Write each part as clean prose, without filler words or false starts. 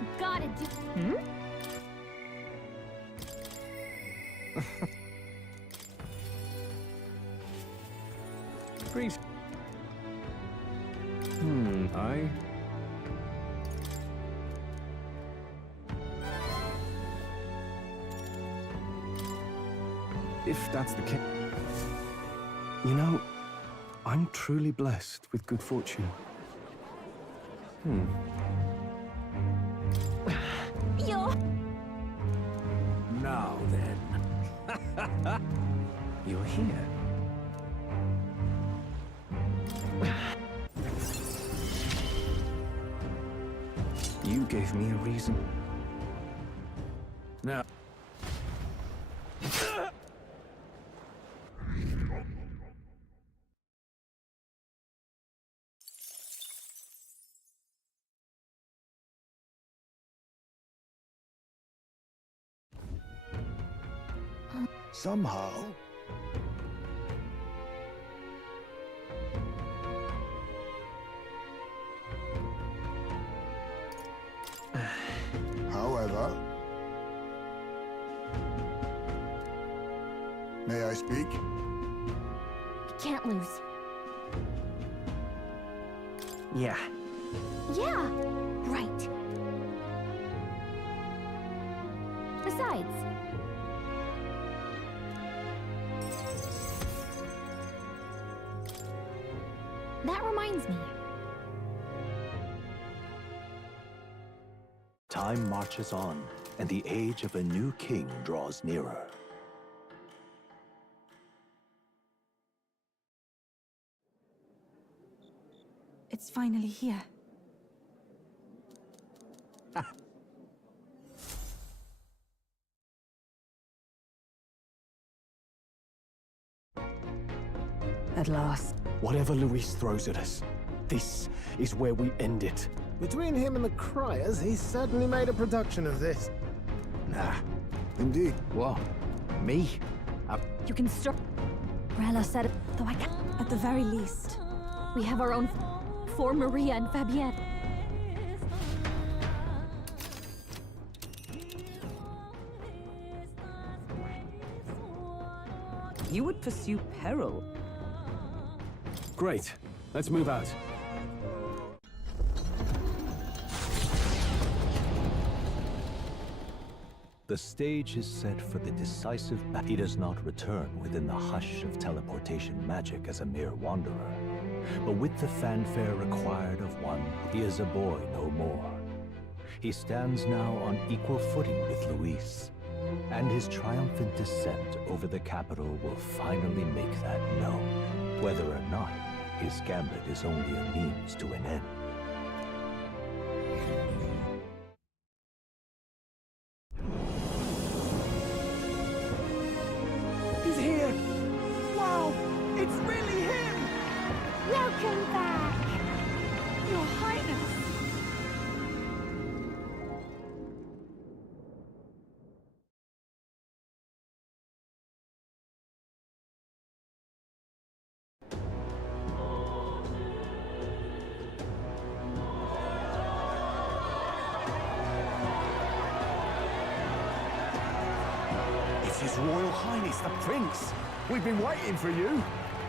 You've gotta do... Priest. I... If that's the case... You know, I'm truly blessed with good fortune. You're... Now then. You're here. You gave me a reason. Now... Somehow... However... May I speak? Can't lose. Yeah. Yeah, right. Besides... That reminds me. Time marches on, and the age of a new king draws nearer. It's finally here. At last. Whatever Luis throws at us, this is where we end it. Between him and the criers, he's certainly made a production of this. Nah. Indeed. What? Me? You can stop. Rella said it, though I can't. At the very least. We have our own for Maria and Fabienne. You would pursue peril. Great. Let's move out. The stage is set for the decisive battle. He does not return within the hush of teleportation magic as a mere wanderer, but with the fanfare required of one, he is a boy no more. He stands now on equal footing with Luis, and his triumphant descent over the capital will finally make that known, whether or not his gambit is only a means to an end. He's here! Wow! It's really him! Welcome back! Your Highness! It's His Royal Highness, the Prince. We've been waiting for you.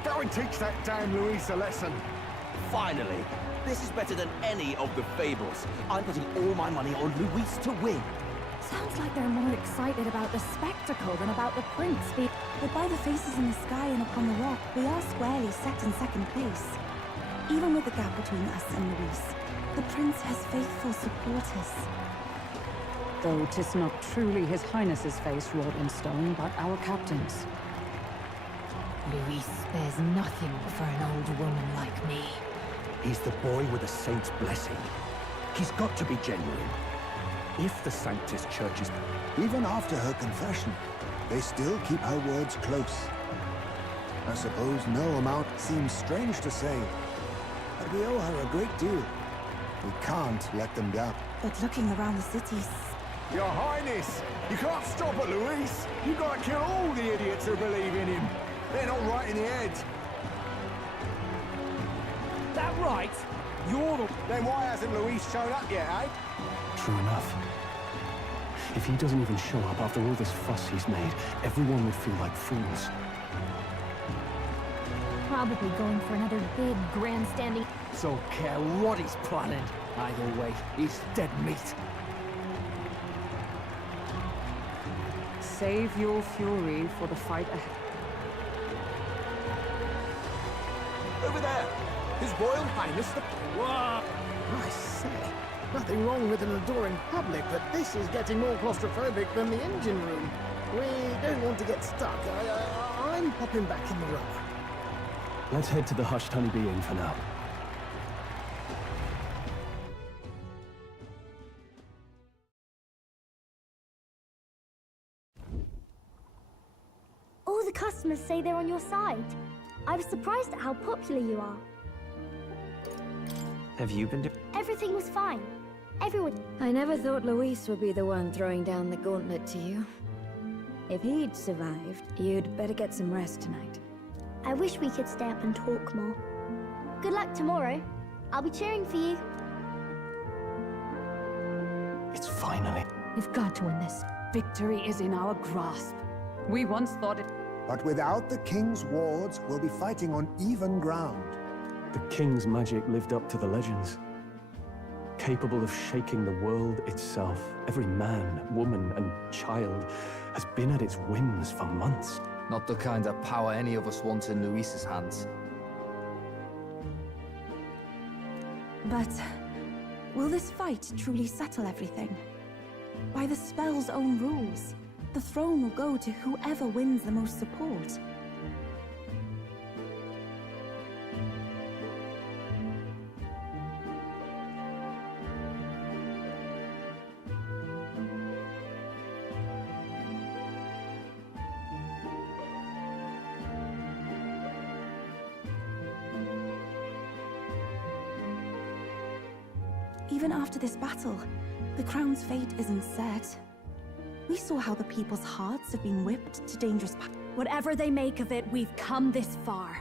Go and teach that damn Luis a lesson. Finally! This is better than any of the fables. I'm putting all my money on Luis to win. Sounds like they're more excited about the spectacle than about the prince being... But by the faces in the sky and upon the rock, we are squarely set in second place. Even with the gap between us and Luis, the prince has faithful supporters. Though 'tis not truly His Highness's face wrought in stone, but our captain's. Luis spares nothing for an old woman like me. He's the boy with a saint's blessing. He's got to be genuine. If the Sanctus Church is... Even after her confession, they still keep her words close. I suppose no amount seems strange to say, but we owe her a great deal. We can't let them down. But looking around the cities... Your Highness, you can't stop at Luis. You've got to kill all the idiots who believe in him. They're not right in the head. That right? You're the... Then why hasn't Luis shown up yet, eh? True enough. If he doesn't even show up after all this fuss he's made, everyone would feel like fools. Probably going for another big grandstanding. Don't care what he's planning. Either way, he's dead meat. Save your fury for the fight ahead. Over there! His Royal Highness the... Whoa! I say, nothing wrong with an adore in public, but this is getting more claustrophobic than the engine room. We don't want to get stuck. I'm popping back in the rower. Let's head to the Hushed Honeybee Inn for now. All the customers say they're on your side. I was surprised at how popular you are. Have you been Everything was fine. Everyone... I never thought Luis would be the one throwing down the gauntlet to you. If he'd survived, you'd better get some rest tonight. I wish we could stay up and talk more. Good luck tomorrow. I'll be cheering for you. It's finally... We've got to win this. Victory is in our grasp. We once thought it... But without the king's wards, we'll be fighting on even ground. The king's magic lived up to the legends. Capable of shaking the world itself. Every man, woman, and child has been at its whims for months. Not the kind of power any of us want in Luis's hands. But will this fight truly settle everything? By the spell's own rules, the throne will go to whoever wins the most support. Even after this battle, the crown's fate isn't set. We saw how the people's hearts have been whipped to dangerous Whatever they make of it, we've come this far.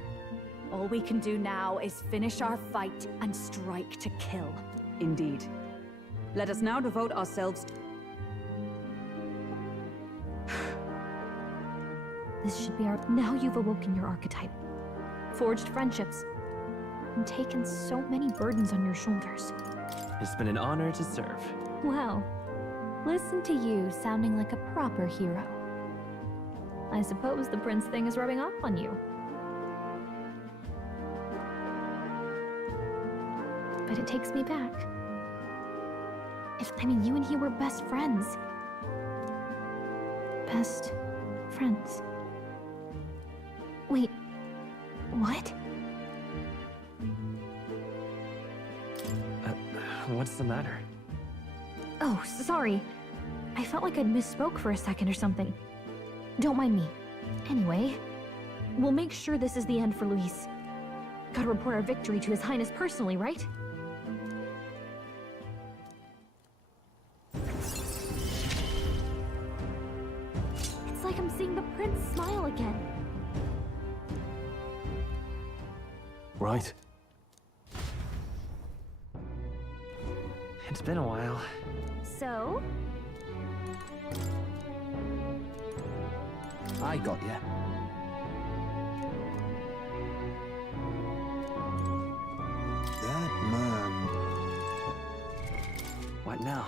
All we can do now is finish our fight and strike to kill. Indeed. Let us now devote ourselves to... This should be our... Now you've awoken your archetype. Forged friendships. And taken so many burdens on your shoulders. It's been an honor to serve. Well, listen to you sounding like a proper hero. I suppose the prince thing is rubbing off on you. But it takes me back. I mean, you and he were best friends. Best friends. Wait, what? What's the matter? Oh, sorry. I felt like I'd misspoke for a second or something. Don't mind me. Anyway, we'll make sure this is the end for Luis. Gotta report our victory to His Highness personally, right? It's like I'm seeing the prince smile again. Right. It's been a while. So? I got ya. That man... What now?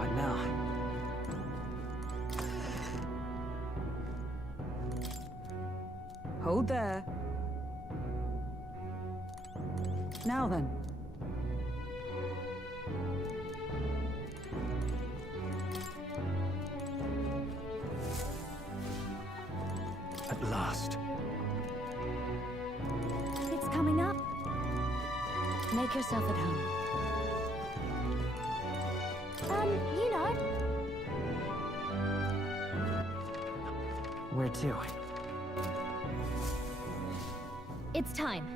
What now? Hold there. Now then. At last. It's coming up. Make yourself at home. You know. Where to? It's time.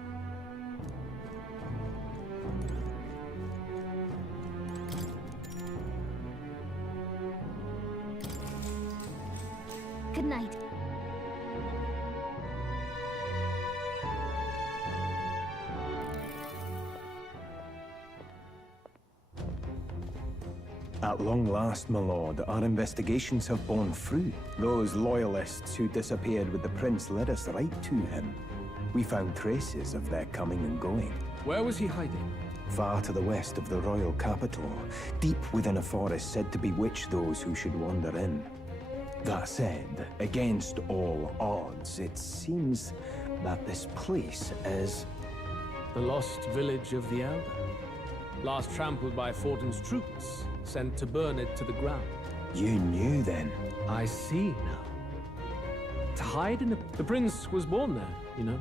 Good night. At long last, my lord, our investigations have borne fruit. Those loyalists who disappeared with the prince led us right to him. We found traces of their coming and going. Where was he hiding? Far to the west of the royal capital, deep within a forest said to bewitch those who should wander in. That said, against all odds, it seems that this place is... The lost village of the Elder. Last trampled by Fortin's troops, sent to burn it to the ground. You knew then? I see now. To hide in the prince was born there, you know.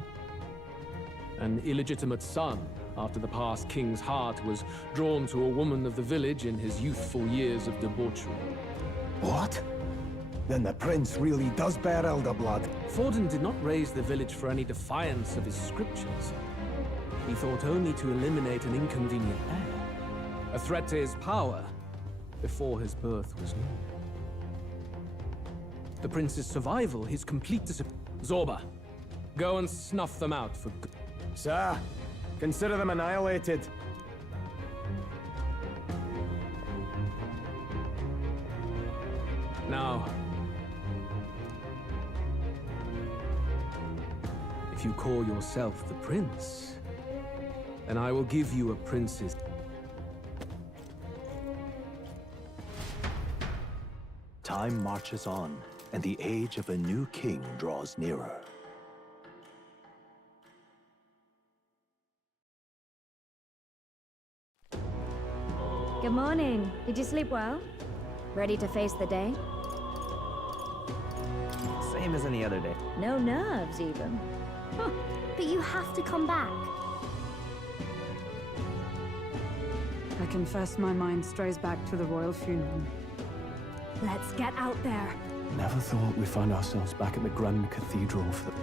An illegitimate son, after the past king's heart was drawn to a woman of the village in his youthful years of debauchery. What? Then the prince really does bear elder blood. Fortin did not raise the village for any defiance of his scriptures. He thought only to eliminate an inconvenient heir, a threat to his power, before his birth was known. The prince's survival, his complete disappearance. Zorba, go and snuff them out for good. Sir, consider them annihilated. Now, if you call yourself the prince, then I will give you a prince's... Time marches on, and the age of a new king draws nearer. Good morning. Did you sleep well? Ready to face the day? Same as any other day. No nerves, even. But you have to come back. I confess my mind strays back to the royal funeral. Let's get out there. Never thought we'd find ourselves back at the Grand Cathedral for the...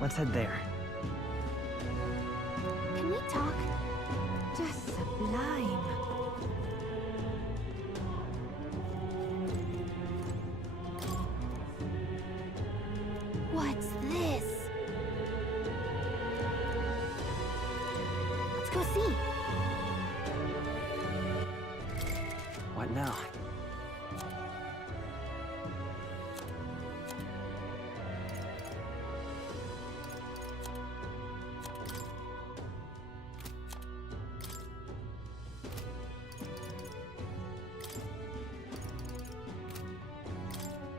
Let's head there. Can we talk? Just sublime. What's this? Let's go see. What now?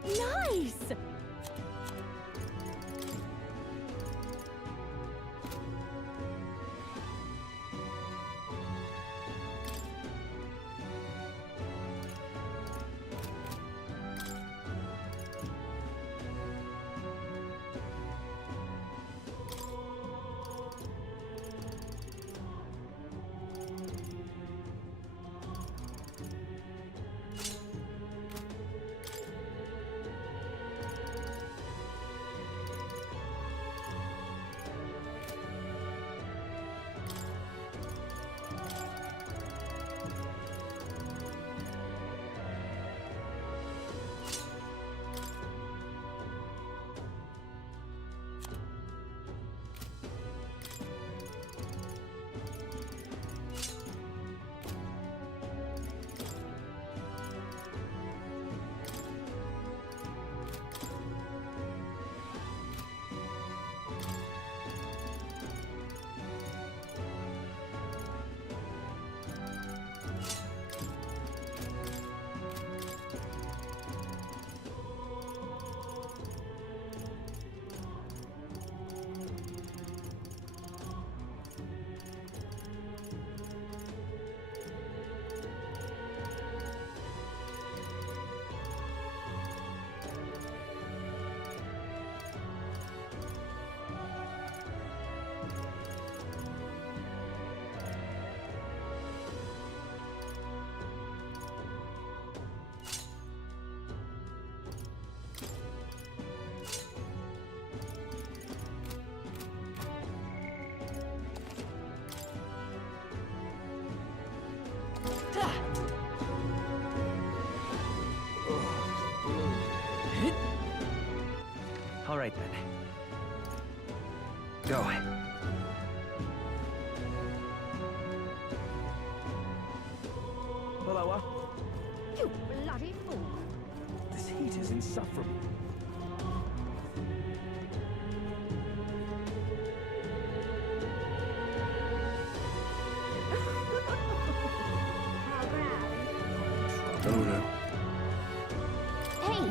Nice! right then. Go. Blower. You bloody fool. This heat is insufferable. Donut. Hey!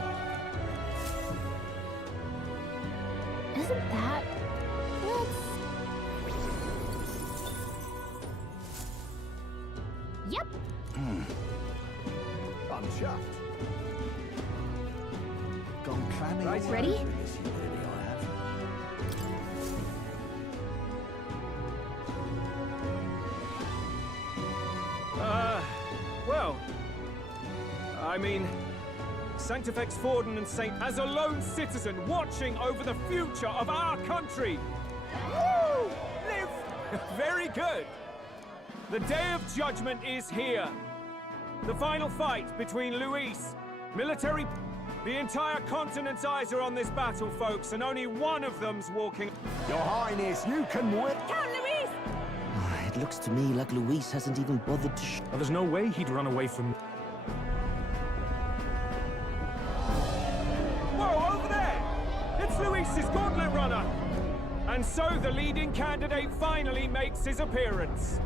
Isn't that... Yep. I'm chuffed. Gone clammy. Ready? This humidity I have. Well, I mean, Sanctifex Forden and Saint as a lone citizen watching over the future of our country. Woo! Live! Very good. The Day of Judgment is here. The final fight between Luis, military... The entire continent's eyes are on this battle, folks, and only one of them's walking... Your Highness, you can win. Count Luis! It looks to me like Luis hasn't even bothered to Well, there's no way he'd run away from... Whoa, over there! It's Luis's gauntlet runner! And so the leading candidate finally makes his appearance.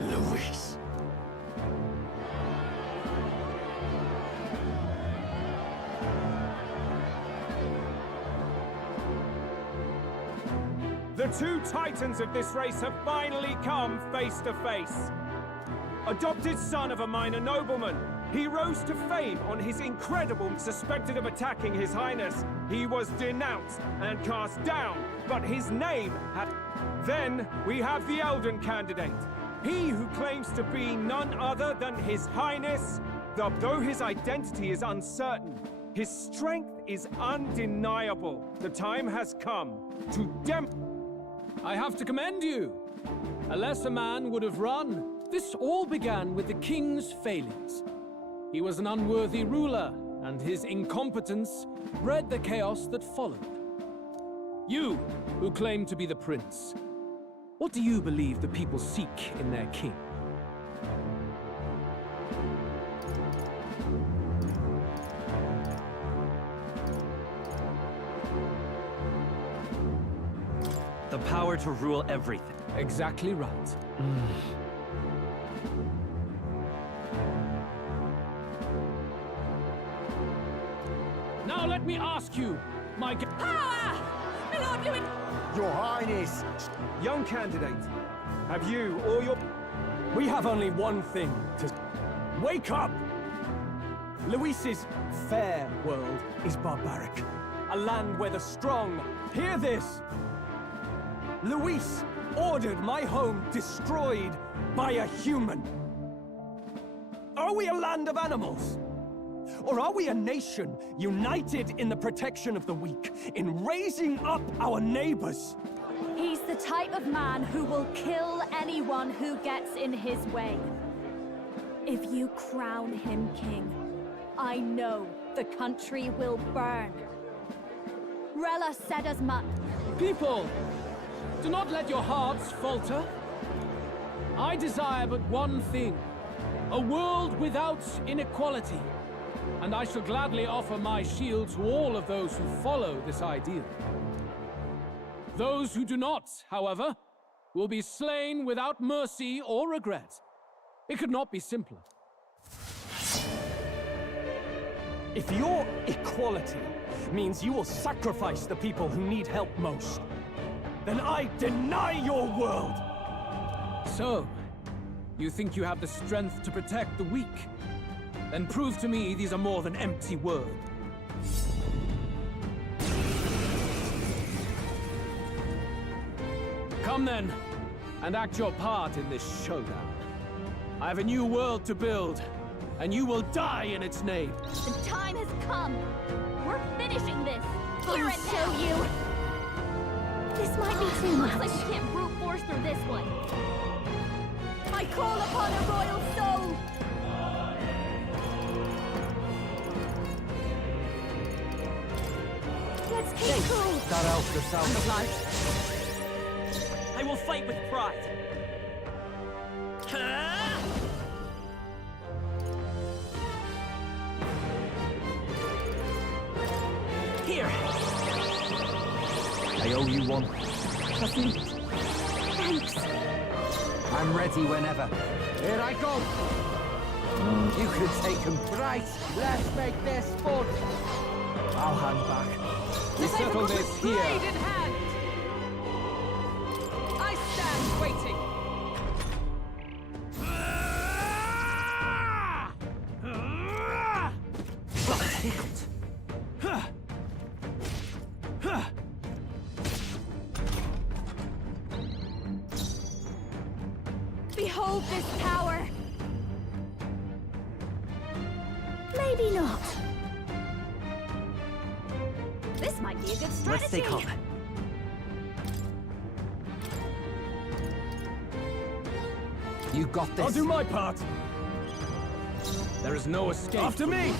Luis. The two titans of this race have finally come face to face. Adopted son of a minor nobleman, he rose to fame on his incredible suspected of attacking His Highness. He was denounced and cast down, but his name had... Then we have the Elden candidate. He who claims to be none other than His Highness. Though his identity is uncertain, his strength is undeniable. The time has come to I have to commend you. A lesser man would have run. This all began with the king's failings. He was an unworthy ruler, and his incompetence bred the chaos that followed. You, who claim to be the prince, what do you believe the people seek in their king? The power to rule everything. Exactly right. Now let me ask you, my... Power! My Lord Louis... Your Highness. Young candidate, have you or your... We have only one thing to... Wake up! Luis's fair world is barbaric. A land where the strong... Hear this! Luis ordered my home destroyed by a human. Are we a land of animals? Or are we a nation united in the protection of the weak, in raising up our neighbors? He's the type of man who will kill anyone who gets in his way. If you crown him king, I know the country will burn. Rella said as much. People, do not let your hearts falter. I desire but one thing, a world without inequality. And I shall gladly offer my shield to all of those who follow this ideal. Those who do not, however, will be slain without mercy or regret. It could not be simpler. If your equality means you will sacrifice the people who need help most, then I deny your world! So, you think you have the strength to protect the weak? Then prove to me these are more than empty words. Come then, and act your part in this showdown. I have a new world to build, and you will die in its name. The time has come. We're finishing this. Here and show you. This might be too much. Looks like we can't brute force through this one. I call upon a royal soul. Let's keep cool. That elf the sound of light. I will fight with pride. Here. I owe you one. Trust me. Thanks. I'm ready whenever. Here I go. You can take him. Right, let's make this fun. I'll hang back. We settle this here. Blade in hand! I stand waiting. Behold this power. Maybe not. This might be a good strategy. Let's stay calm. You got this. I'll do my part. There is no escape. After me!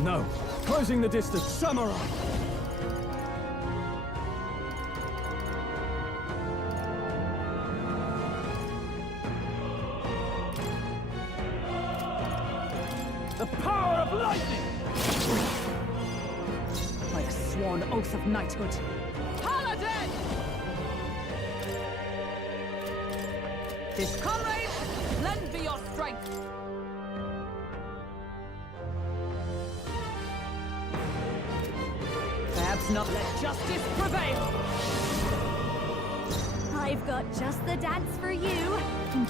No. Closing the distance. Samurai! The power of lightning! By the sworn oath of knighthood. Paladin! This comrade, lend me your strength. Perhaps not. Let justice prevail. I've got just the dance for you.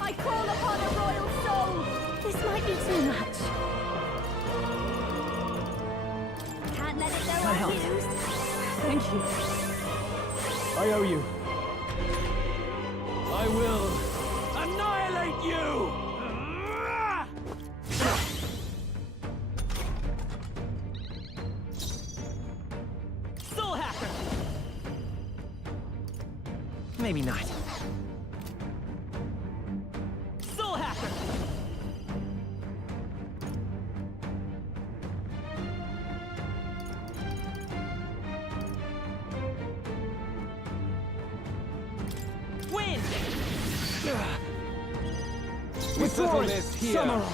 I call upon a royal soul. This might be too much. Can't let it go unused. Thank you. I owe you. I will annihilate you! Soul Hacker! Maybe not. Soul Hacker! Win! We settle this here. Samurai!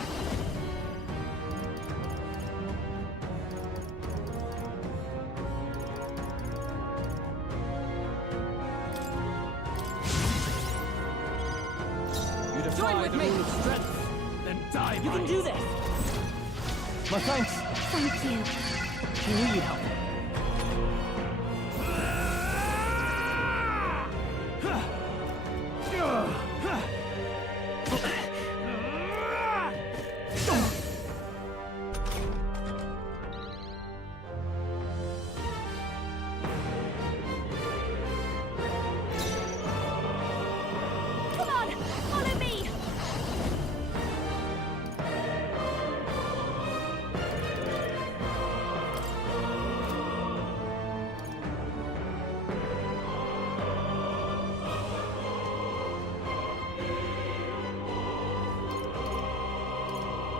You defy Join with the me. rule of strength, then die. You can do this. My thanks. Thank you. You need help. Come on, follow me.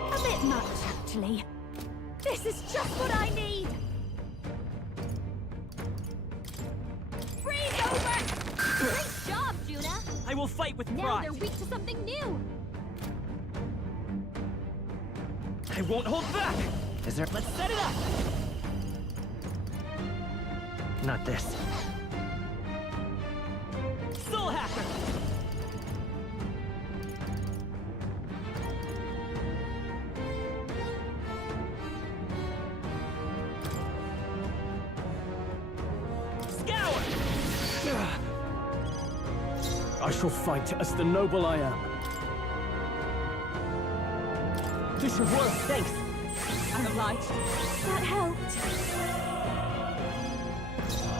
A bit much, actually. This is just what I need. Freeze over! Great job, Juna. I will fight with Now pride. they're weak to something new. I won't hold back. Is there? Let's set it up. Not this. Soul Hacker! Scour! I shall fight as the noble I am. This should work. Thanks. I'm obliged. That helped.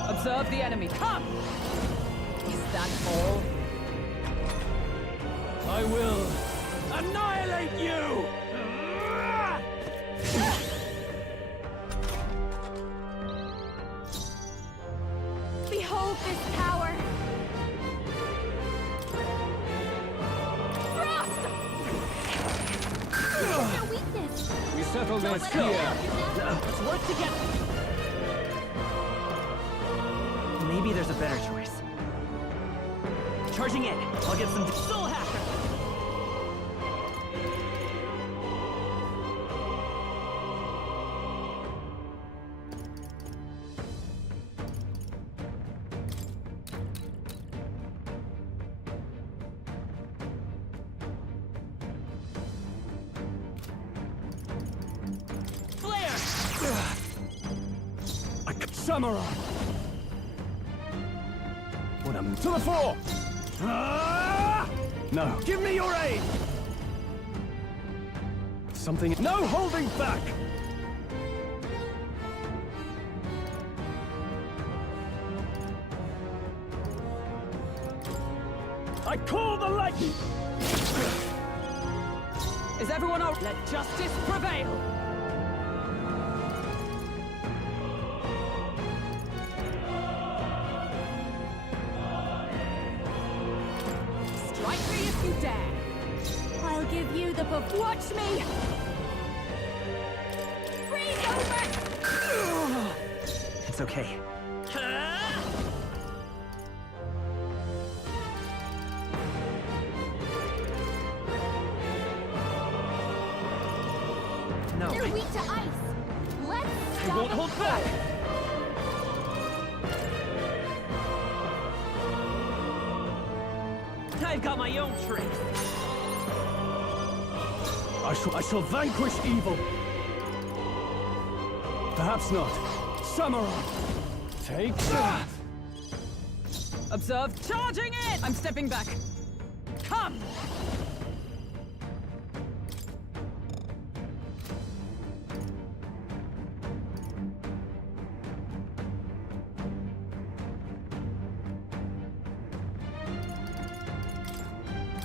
Observe the enemy. Come! Is that all? I will annihilate you! Behold this power! Frost! No weakness! We settle this here. Let's work together. Maybe there's a better choice. Charging in. I'll get some soul hacker. Samurai! What a... To the fore! No. Give me your aid! Something... No holding back! I call the lightning! Is everyone out? Let justice prevail! Strike me if you dare! I'll give you the watch me! Freeze over! It's okay. No. They're weak to ice! Let's stop I won't hold back! I've got my own tricks. I shall vanquish evil. Perhaps not. Samurai! Take that! Observe, charging in! I'm stepping back. Come!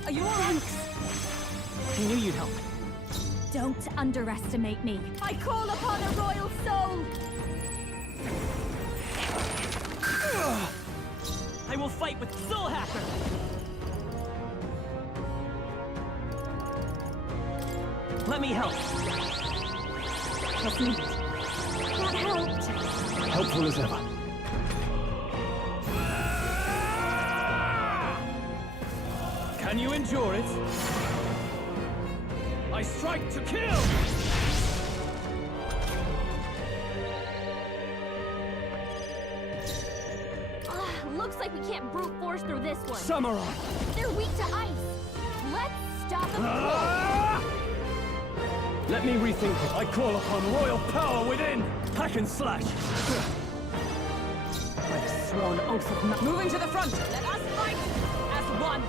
Are you all right? I knew you'd help. Don't underestimate me. I call upon a royal soul! I will fight with Soul Hacker! Let me help. What's needed? That helped. Helpful as ever. Can you endure it? I strike to kill! Looks like we can't brute force through this one. Samurai! They're weak to ice. Let's stop them. Let me rethink it. I call upon royal power within! Hack and slash! By the sworn oath of moving to the front! Let us fight as one!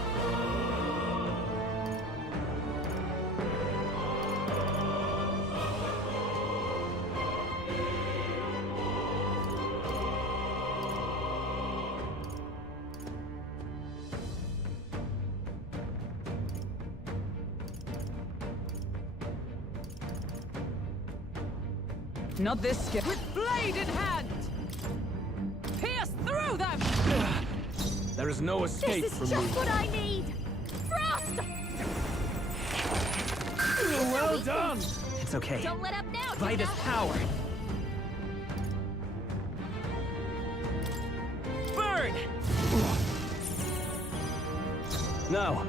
Not this skill. With blade in hand! Pierce through them! There is no escape This from is me. just what I need! Frost! Well done! It's okay. Don't let up now, By this power. Burn! Now!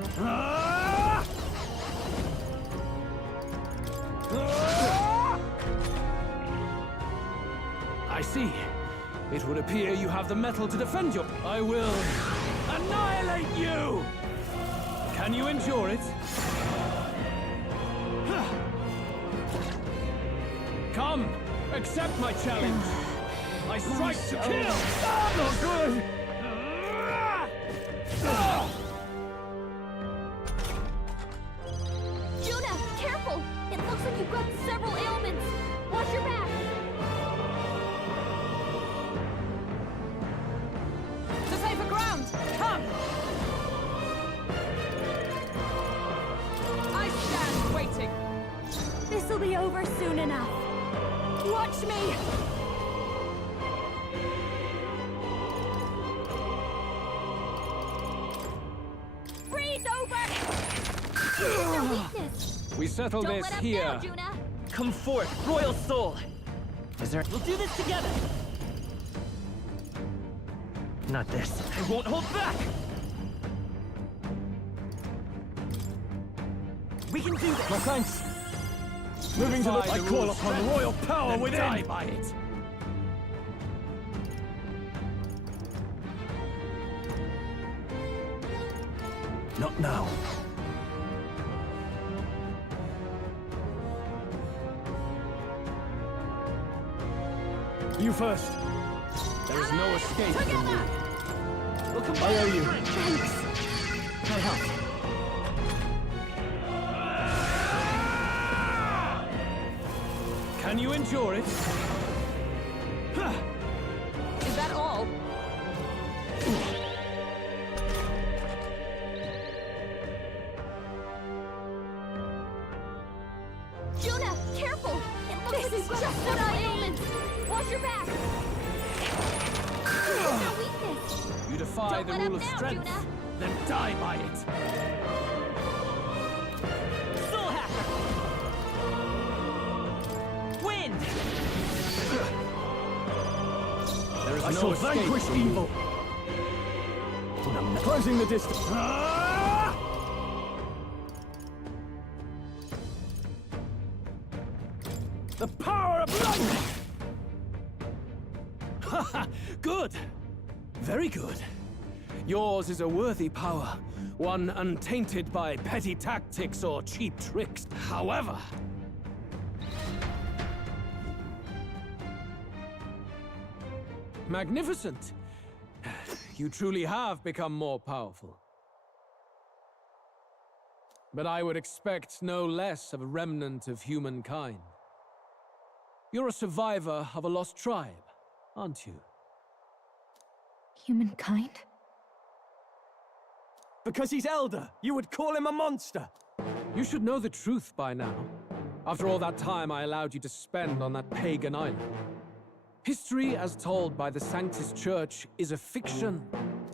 I see. It would appear you have the metal to defend your... I will annihilate you! Can you endure it? Come, accept my challenge. I strike to kill! Not good! Juna, careful! It looks like you've got several ailments. Watch your back. To safer ground! Come! I enough. Watch me! Freeze over! No weakness. We settle Don't this let up here. now, Juna. Come forth, royal soul! Is there... We'll do this together! Not this. I won't hold back! We can do this! No thanks. Moving to the... I call upon royal power within! Die by it. Not now. You first. There is no escape from you. We'll come I owe you. Can I help? Can you endure it? Is that all? Juna, careful! It looks like he's just one eye omens. Watch your back. No weakness. You defy Don't the let rule up of now, strength, Juna. then die by it. Soul Hacker! Wind! There is I no shall escape vanquish from you. evil. Closing the distance. The power of light! Haha, good. Very good. Yours is a worthy power, one untainted by petty tactics or cheap tricks. However, magnificent. You truly have become more powerful. But I would expect no less of a remnant of humankind. You're a survivor of a lost tribe, aren't you? Humankind? Because he's elder, you would call him a monster. You should know the truth by now. After all that time I allowed you to spend on that pagan island. History, as told by the Sanctus Church, is a fiction.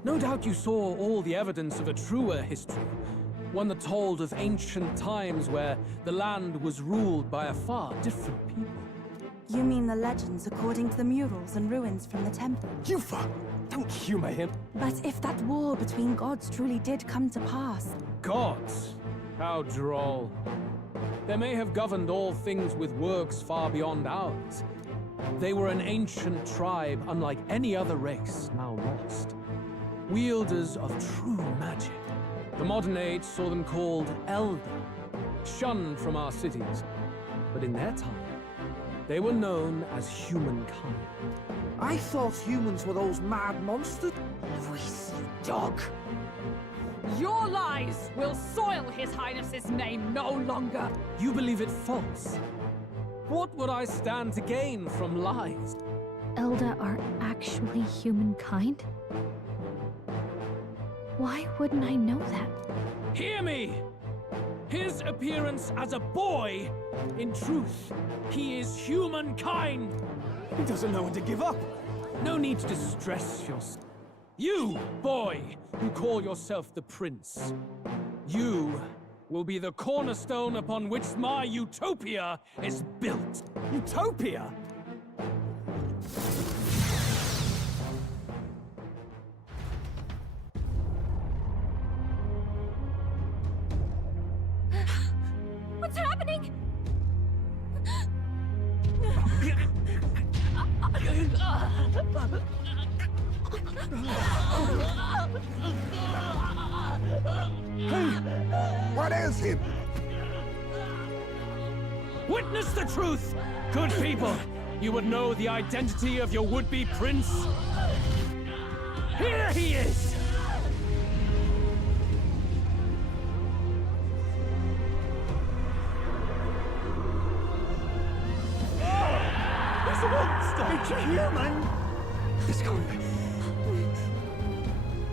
No doubt you saw all the evidence of a truer history. One that told of ancient times where the land was ruled by a far different people. You mean the legends according to the murals and ruins from the temple? Yufa, don't humor him. But if that war between gods truly did come to pass... Gods? How droll. They may have governed all things with works far beyond ours. They were an ancient tribe unlike any other race, now lost. Wielders of true magic. The modern age saw them called Elder, shunned from our cities. But in their time, they were known as humankind. I thought humans were those mad monsters. Luis, you dog. Your lies will soil His Highness's name no longer. You believe it false? What would I stand to gain from lies? Elda are actually humankind? Why wouldn't I know that? Hear me! His appearance as a boy, in truth, he is humankind! He doesn't know when to give up. No need to distress yourself. You, boy, who call yourself the prince. You will be the cornerstone upon which my utopia is built. Utopia? What's happening? What is him? Witness the truth! Good people, you would know the identity of your would-be prince. Here he is! He's a monster! It's a human! It's gone.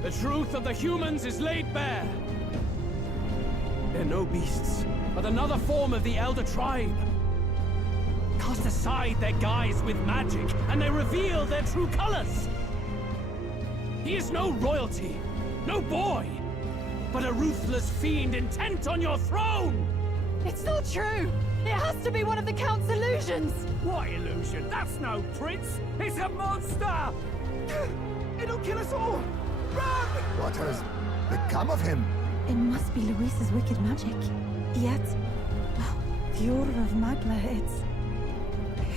The truth of the humans is laid bare. They're no beasts, but another form of the Elder Tribe. cast aside their guise with magic, and they reveal their true colors. He is no royalty, no boy, but a ruthless fiend intent on your throne! It's not true! It has to be one of the Count's illusions! What illusion? That's no prince! It's a monster! It'll kill us all! Run! What has become of him? It must be Luis's wicked magic. Yet, oh, the Order of Magla,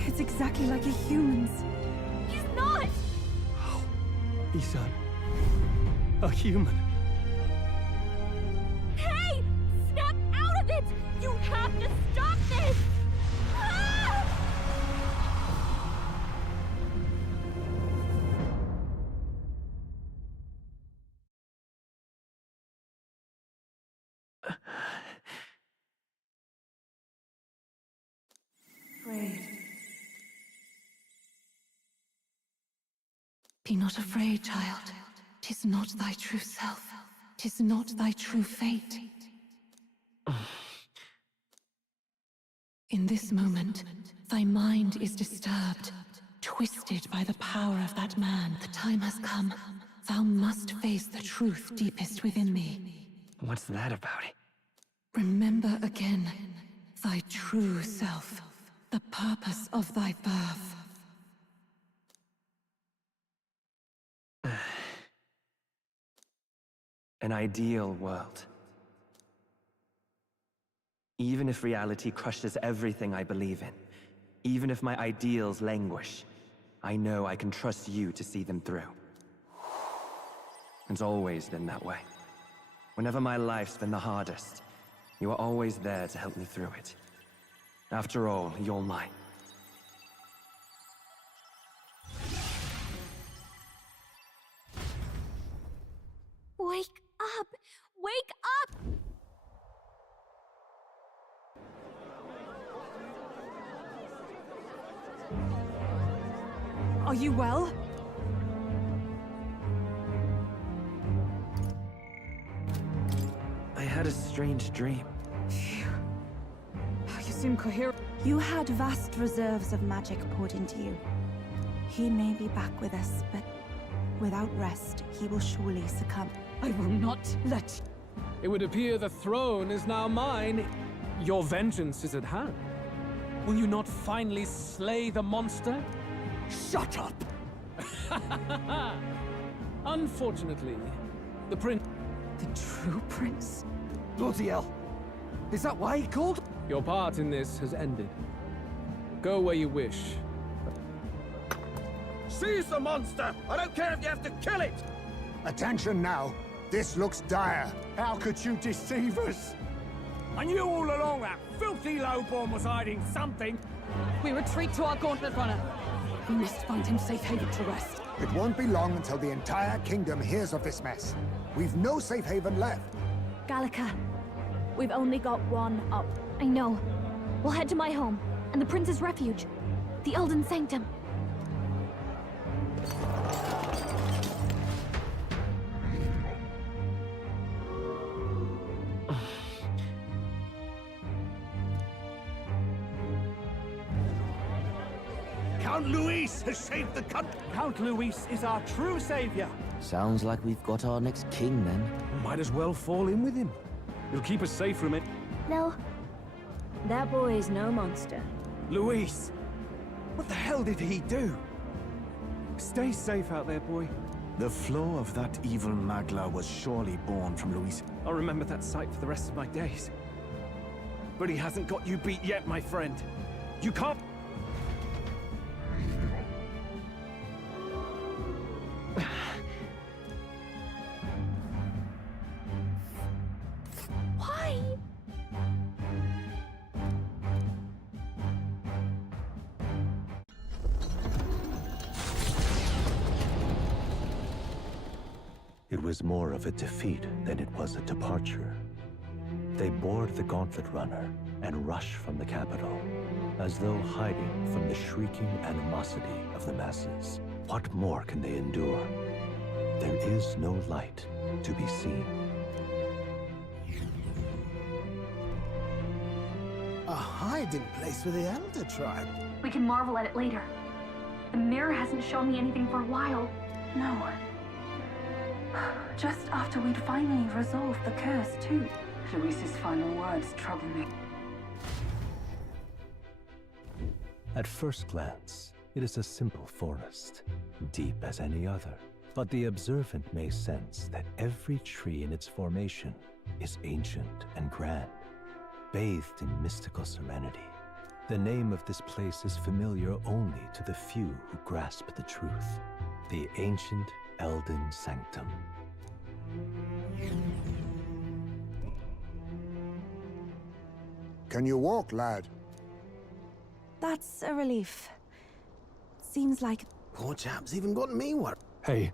it's exactly like a human's. He's not! He's a human. Hey! Snap out of it! You have to stop this! Ah! Afraid. Be not afraid, child. 'Tis not thy true self. 'Tis not thy true fate. In this moment, thy mind is disturbed, twisted by the power of that man. The time has come. Thou must face the truth deepest within thee. What's that about? Remember again thy true self, the purpose of thy birth. An ideal world. Even if reality crushes everything I believe in, even if my ideals languish, I know I can trust you to see them through. It's always been that way. Whenever my life's been the hardest, you are always there to help me through it. After all, you're mine. Wake up! Wake up! Are you well? I had a strange dream. You seem coherent. You had vast reserves of magic poured into you. He may be back with us, but without rest, he will surely succumb. I will not let... It would appear the throne is now mine. Your vengeance is at hand. Will you not finally slay the monster? Shut up! Unfortunately, the prince... The true prince? Bloody hell! Is that why he called? Your part in this has ended. Go where you wish. Seize the monster! I don't care if you have to kill it! Attention now. This looks dire. How could you deceive us? I knew all along that filthy lowborn was hiding something. We retreat to our gauntlet runner. We must find him safe haven to rest. It won't be long until the entire kingdom hears of this mess. We've no safe haven left. Gallica, We've only got one up. I know. We'll head to my home, and the prince's refuge. The Elden Sanctum. Count Luis has saved the country. Count Luis is our true savior. Sounds like we've got our next king, then. Might as well fall in with him. It'll keep us safe from it. No. That boy is no monster. Luis! What the hell did he do? Stay safe out there, boy. The flow of that evil Magla was surely born from Luis. I'll remember that sight for the rest of my days. But he hasn't got you beat yet, my friend. You can't... Why? It was more of a defeat than it was a departure. They board the gauntlet runner and rush from the capital, as though hiding from the shrieking animosity of the masses. What more can they endure? There is no light to be seen. A hiding place for the Elder tribe. We can marvel at it later. The mirror hasn't shown me anything for a while. No. Just after we'd finally resolved the curse, too. Luis's final words trouble me. At first glance, it is a simple forest, deep as any other. But the observant may sense that every tree in its formation is ancient and grand, bathed in mystical serenity. The name of this place is familiar only to the few who grasp the truth. The ancient Elden Sanctum. Can you walk, lad? That's a relief. Seems like... Poor chap's even got me worried. Hey,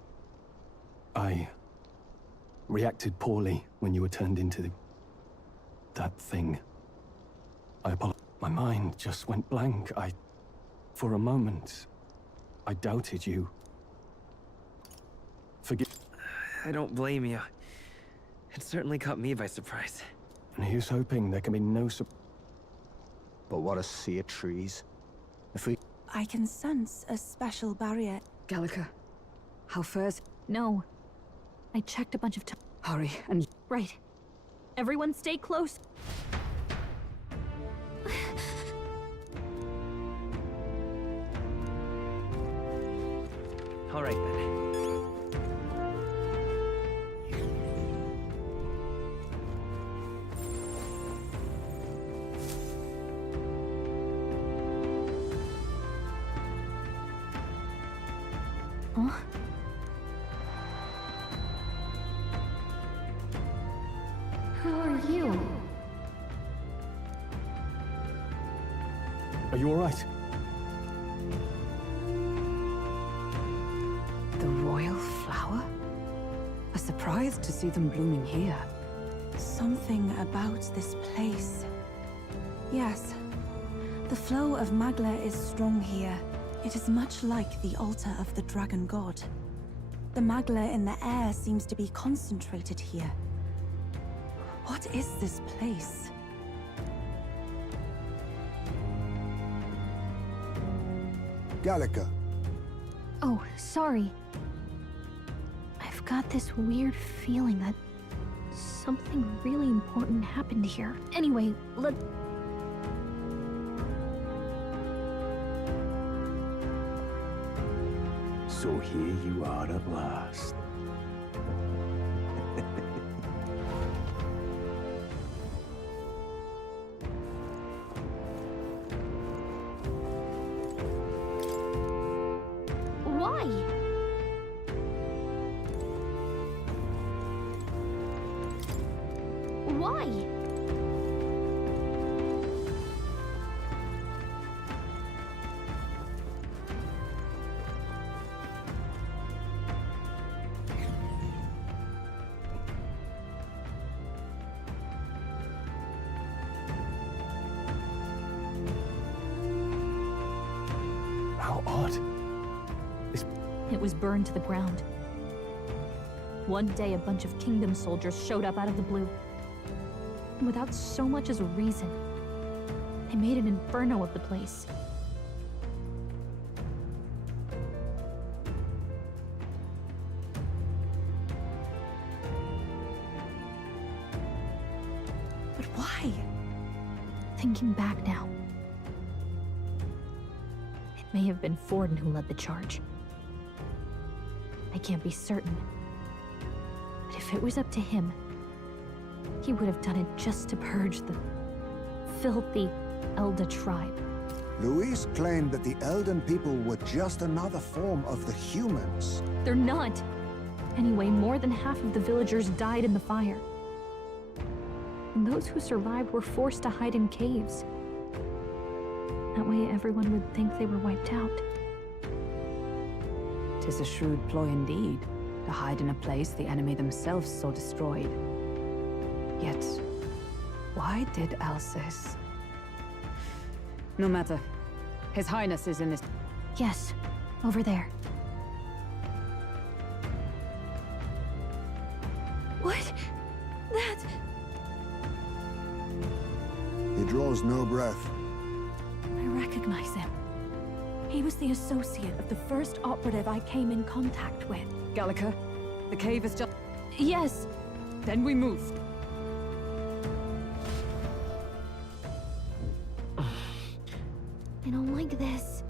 I reacted poorly when you were turned into that thing. I apologize. My mind just went blank. For a moment, I doubted you. Forgive. I don't blame you. It certainly caught me by surprise. And here's hoping there can be no But what a sea of trees. If we... I can sense a special barrier. Gallica, how fares? No. I checked a bunch of times. Hurry and... Right. Everyone stay close. All right, then. Huh? Who are you? Are you all right? The royal flower? A surprise to see them blooming here. Something about this place. Yes. The flow of Magla is strong here. It is much like the altar of the dragon god. The Magla in the air seems to be concentrated here. What is this place? Gallica. Oh, sorry. I've got this weird feeling that something really important happened here. Anyway, So here you are at last. Why? Why? How odd. It was burned to the ground. One day, a bunch of kingdom soldiers showed up out of the blue. And without so much as a reason, they made an inferno of the place. But why? Thinking back now, it may have been Forden who led the charge. I can't be certain. But if it was up to him, he would have done it just to purge the filthy Elda tribe. Luis claimed that the Elden people were just another form of the humans. They're not. Anyway, more than half of the villagers died in the fire. And those who survived were forced to hide in caves. That way everyone would think they were wiped out. 'Tis a shrewd ploy indeed, to hide in a place the enemy themselves saw destroyed. Yet, why did Alcest? No matter. His Highness is in this... Yes, over there. What? That... He draws no breath. I recognize him. He was the associate of the first operative I came in contact with. Gallica, the cave is just... Yes. Then we move. I don't like this.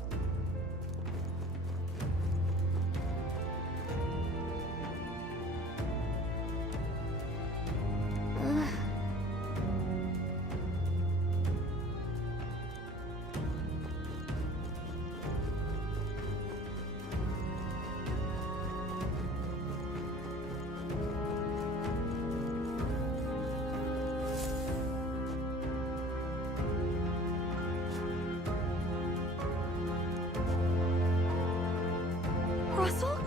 Russell?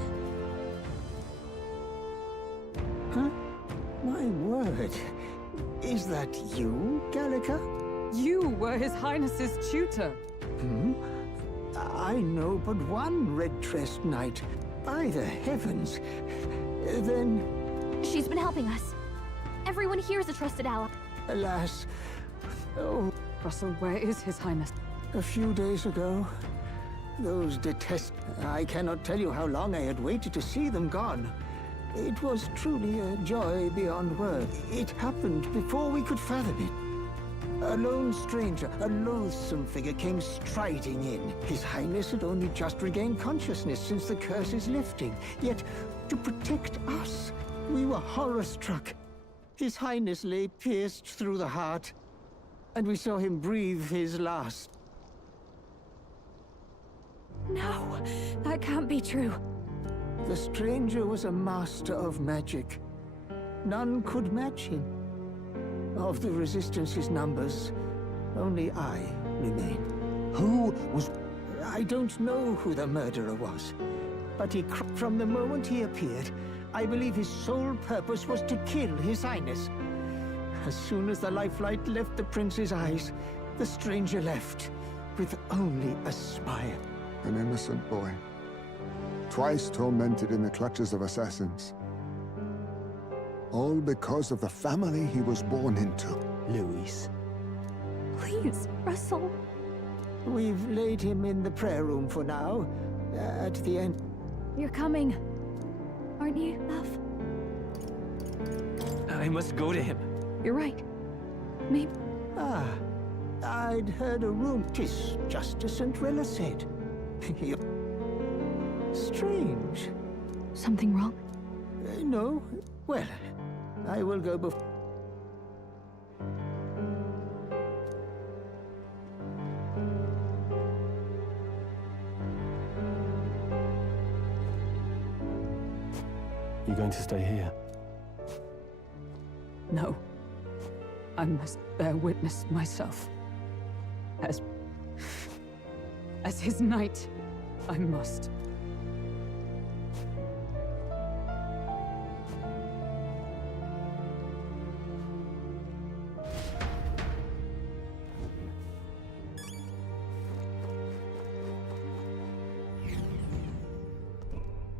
Huh? My word. Is that you, Gallica? You were His Highness's tutor. Hmm? I know but one red-dressed knight. By the heavens. Then, She's been helping us. Everyone here is a trusted ally. alas. Oh, Russell, where is His Highness? a few days ago. Those I cannot tell you how long I had waited to see them gone. It was truly a joy beyond word. It happened before we could fathom it. A lone stranger, a loathsome figure, came striding in. His Highness had only just regained consciousness since the curse's lifting. Yet, to protect us, we were horror-struck. His Highness lay pierced through the heart, and we saw him breathe his last. No, that can't be true. The stranger was a master of magic. None could match him. Of the Resistance's numbers, only I remain. Who was... I don't know who the murderer was. But from the moment he appeared, I believe his sole purpose was to kill His Highness. As soon as the lifelight left the prince's eyes, the stranger left, with only a smile. An innocent boy, twice tormented in the clutches of assassins. All because of the family he was born into. Louise. Please, Russell. We've laid him in the prayer room for now. At the end... You're coming, aren't you, love? I must go to him. You're right. Maybe... Ah, I'd heard a room. 'Tis just as Cinderella said. Strange. Something wrong? No. Well, I will go before... You going to stay here? No. I must bear witness myself. As his knight, I must.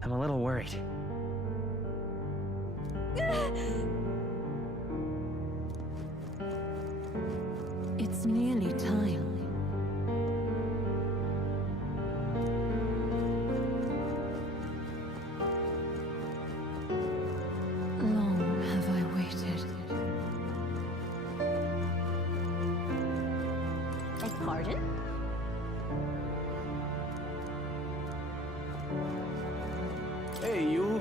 I'm a little worried. It's nearly time. Long have I waited. Beg pardon? Hey, you!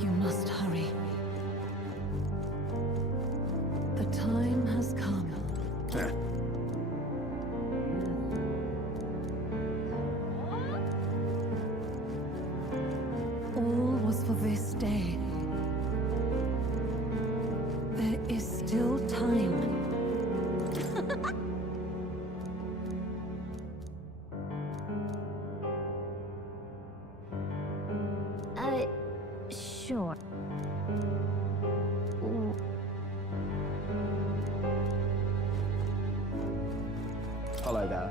You must hurry. The time has come. All was for this day. There is still time. Sure. Hello there.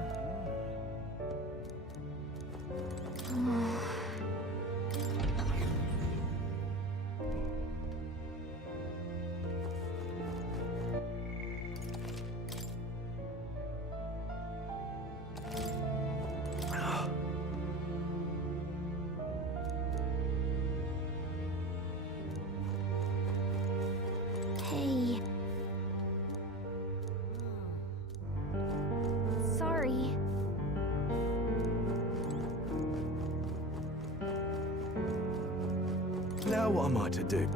what am I to do?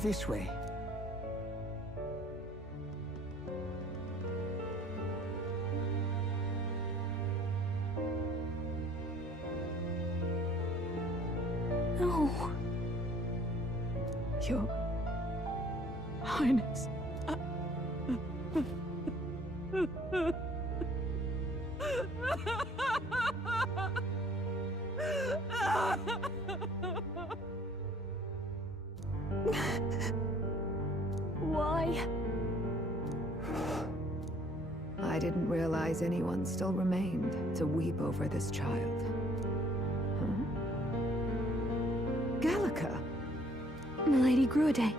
This way. No. Your Highness. Why? I didn't realize anyone still remained to weep over this child. Huh? Gallica! Milady Gruaday.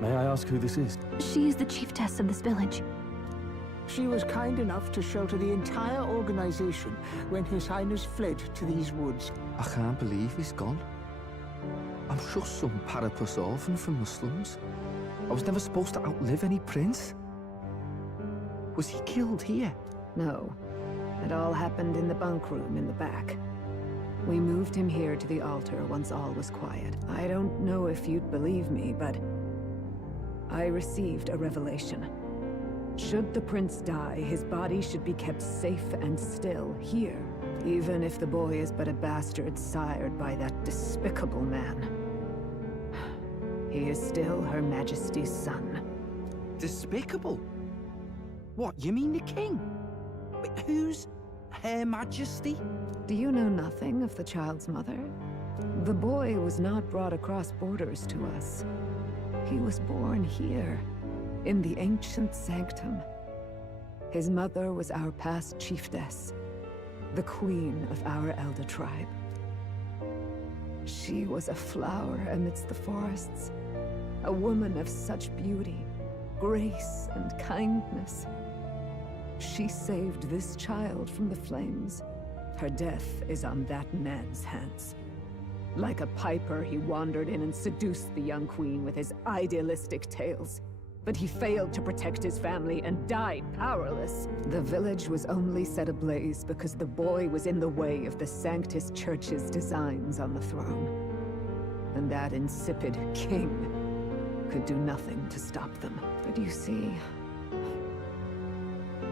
May I ask who this is? She is the chiefess of this village. She was kind enough to shelter the entire organization when His Highness fled to these woods. I can't believe he's gone. I'm just some parapus orphan from the slums. I was never supposed to outlive any prince. Was he killed here? No. It all happened in the bunk room in the back. We moved him here to the altar once all was quiet. I don't know if you'd believe me, but I received a revelation. Should the prince die, his body should be kept safe and still here, even if the boy is but a bastard sired by that despicable man. He is still Her Majesty's son. Despicable? What, you mean the king? Wait, who's Her Majesty? Do you know nothing of the child's mother? The boy was not brought across borders to us. He was born here, in the ancient sanctum. His mother was our past chiefess, the queen of our elder tribe. She was a flower amidst the forests, a woman of such beauty, grace, and kindness. She saved this child from the flames. Her death is on that man's hands. Like a piper, he wandered in and seduced the young queen with his idealistic tales. But he failed to protect his family and died powerless. The village was only set ablaze because the boy was in the way of the Sanctus Church's designs on the throne. And that insipid king could do nothing to stop them. But you see,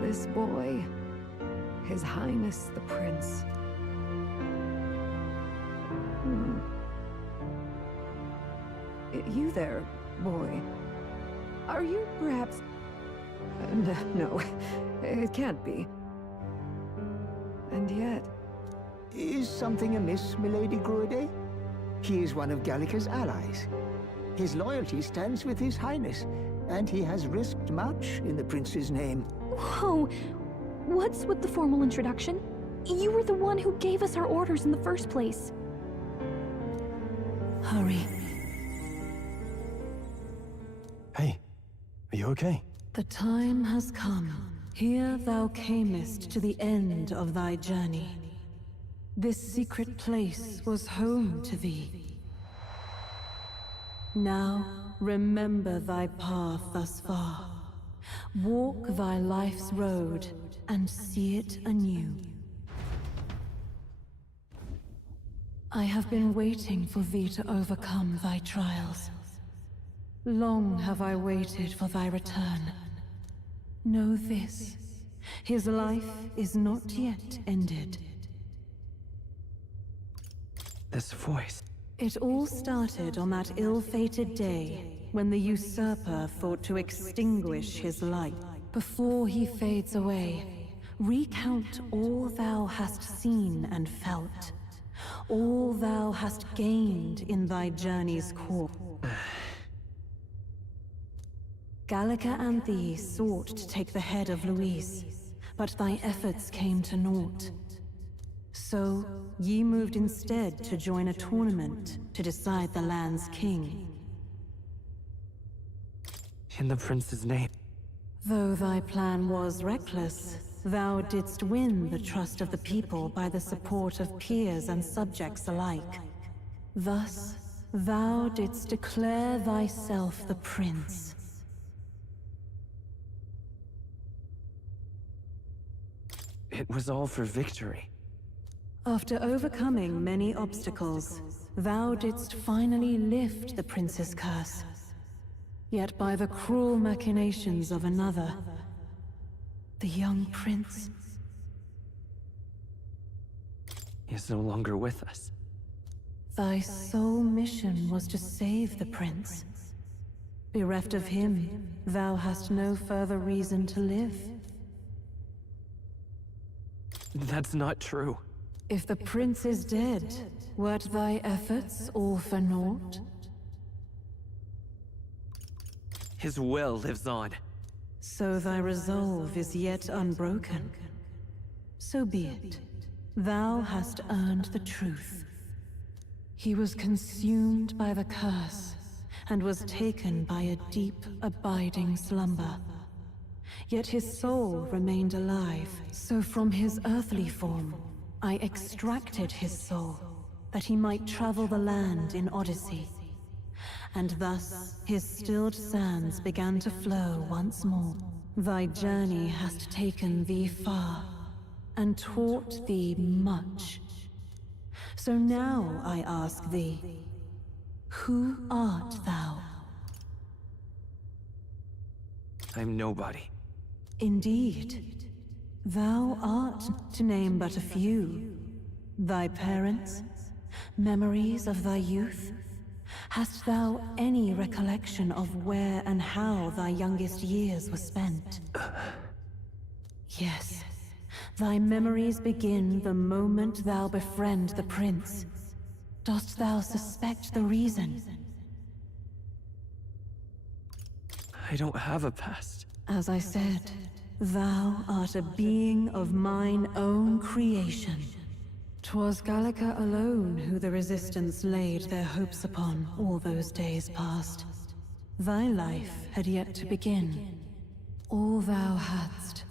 this boy, His Highness the Prince. You there, boy. Are you perhaps... No, it can't be. And yet... Is something amiss, Milady Gruaday? He is one of Gallica's allies. His loyalty stands with His Highness, and he has risked much in the prince's name. Whoa! What's with the formal introduction? You were the one who gave us our orders in the first place. Hurry. Hey, are you okay? The time has come. Here thou camest to the end of thy journey. This secret place was home to thee. Now, remember thy path thus far. Walk thy life's road and see it anew. I have been waiting for thee to overcome thy trials. Long have I waited for thy return. Know this. His life is not yet ended. This voice. It all started on that ill-fated day when the usurper thought to extinguish his light. Before he fades away, recount all thou hast seen and felt, all thou hast gained in thy journey's course. Gallica and thee sought to take the head of Luis, but thy efforts came to naught. So, ye moved instead to join a tournament to decide the land's king. In the prince's name. Though thy plan was reckless, thou didst win the trust of the people by the support of peers and subjects alike. Thus, thou didst declare thyself the prince. It was all for victory. After overcoming many obstacles, thou didst finally lift the prince's curse. Yet by the cruel machinations of another, the young prince is no longer with us. Thy sole mission was to save the prince. Bereft of him, thou hast no further reason to live. That's not true. If the prince is dead, wert thy efforts all for naught? His will lives on. So thy resolve is yet unbroken. So be it. Thou hast earned the truth. He was consumed by the curse, and was taken by a deep, abiding slumber. Yet his soul remained alive, so from his earthly form, I extracted his soul, that he might travel the land in Odyssey. And thus, his stilled sands began to flow once more. Thy journey hast taken thee far, and taught thee much. So now I ask thee, who art thou? I'm nobody. Indeed. Thou art, to name but a few. Thy parents, memories of thy youth. Hast thou any recollection of where and how thy youngest years were spent? Yes. Thy memories begin the moment thou befriend the prince. Dost thou suspect the reason? I don't have a past. As I said, thou art a being of mine own creation. 'Twas Gallica alone who the Resistance laid their hopes upon all those days past. Thy life had yet to begin. All thou hadst,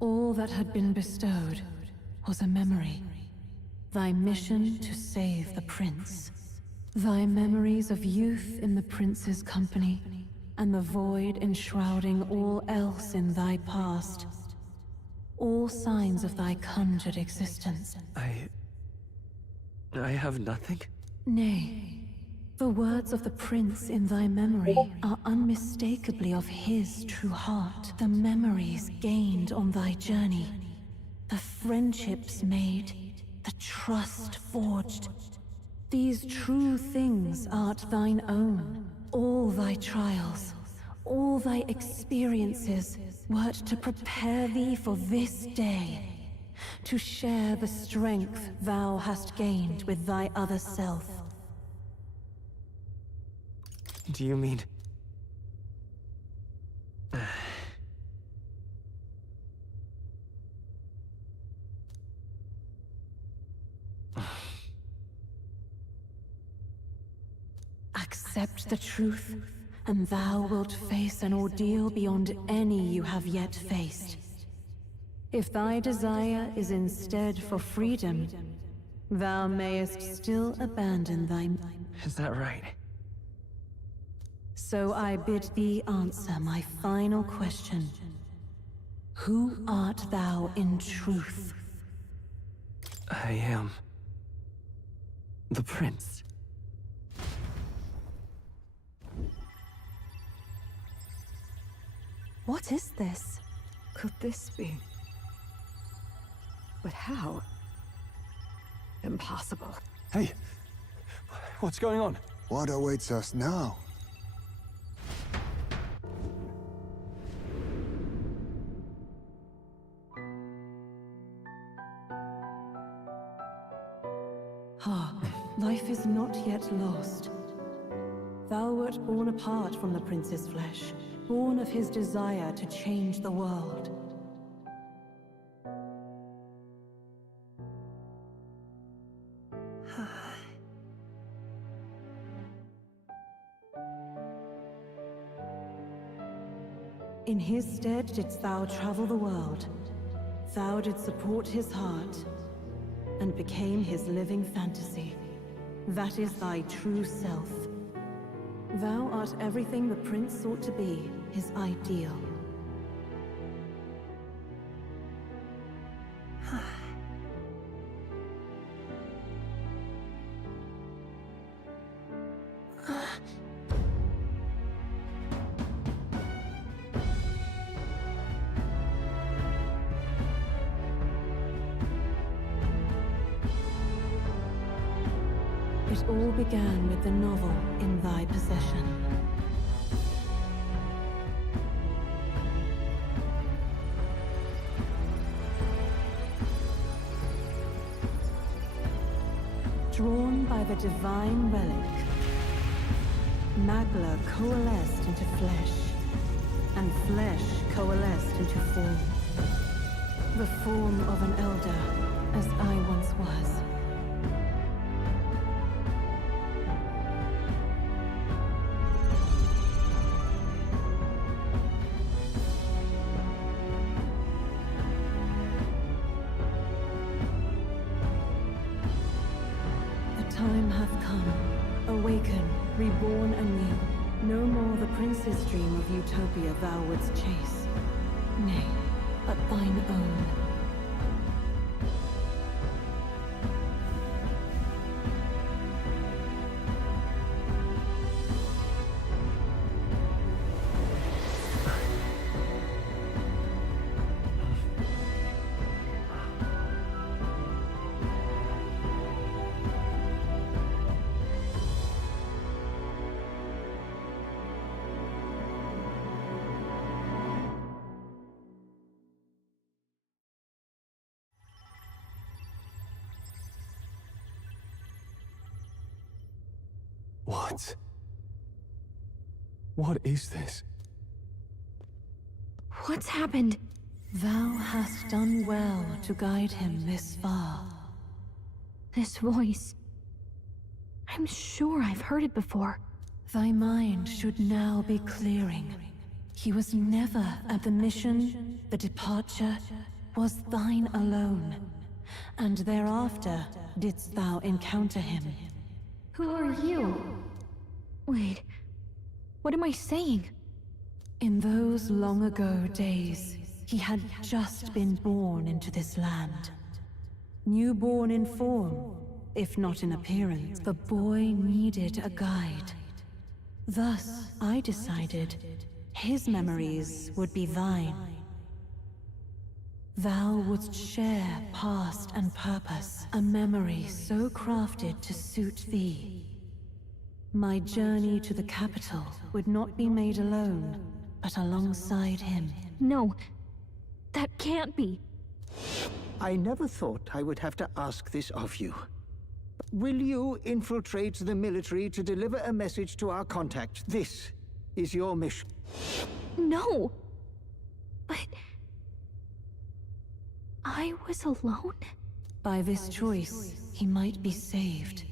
all that had been bestowed, was a memory. Thy mission to save the prince. Thy memories of youth in the prince's company, and the void enshrouding all else in thy past. All signs of thy conjured existence. I have nothing? Nay. The words of the prince in thy memory are unmistakably of his true heart. The memories gained on thy journey. The friendships made. The trust forged. These true things art thine own. All thy trials, all thy experiences, wert to prepare thee for this day. To share the strength thou hast gained with thy other self. Do you mean... Accept the truth, and thou wilt face an ordeal beyond any you have yet faced. If thy desire is instead for freedom, thou mayest still abandon thy... Is that right? So I bid thee answer my final question. Who art thou in truth? I am... the prince. What is this? could this be? But how? Impossible. Hey, what's going on? What awaits us now? Life is not yet lost. Thou wert born apart from the prince's flesh, born of his desire to change the world. In his stead didst thou travel the world. Thou didst support his heart, and became his living fantasy. That is thy true self. Thou art everything the prince sought to be, his ideal. It all began with the novel in thy possession. Drawn by the divine relic, Magla coalesced into flesh, and flesh coalesced into form. The form of an elder, as I once was. Time hath come. Awaken, reborn anew. No more the prince's dream of utopia thou wouldst chase. Nay, but thine own. What is this? What's happened? Thou hast done well to guide him this far. This voice. I'm sure I've heard it before. Thy mind should now be clearing. He was never at the mission. The departure was thine alone. And thereafter didst thou encounter him. Who are you? Wait, what am I saying? In those long ago days, he had just been born into this land. Newborn in form, if not in appearance, the boy needed a guide. Thus, I decided his memories would be thine. Thou wouldst share past and purpose, a memory so crafted to suit thee. My journey to the capital would not be made alone, but alongside him. No, that can't be. I never thought I would have to ask this of you. Will you infiltrate the military to deliver a message to our contact? This is your mission. No! But... I was alone? By this choice, he might be saved.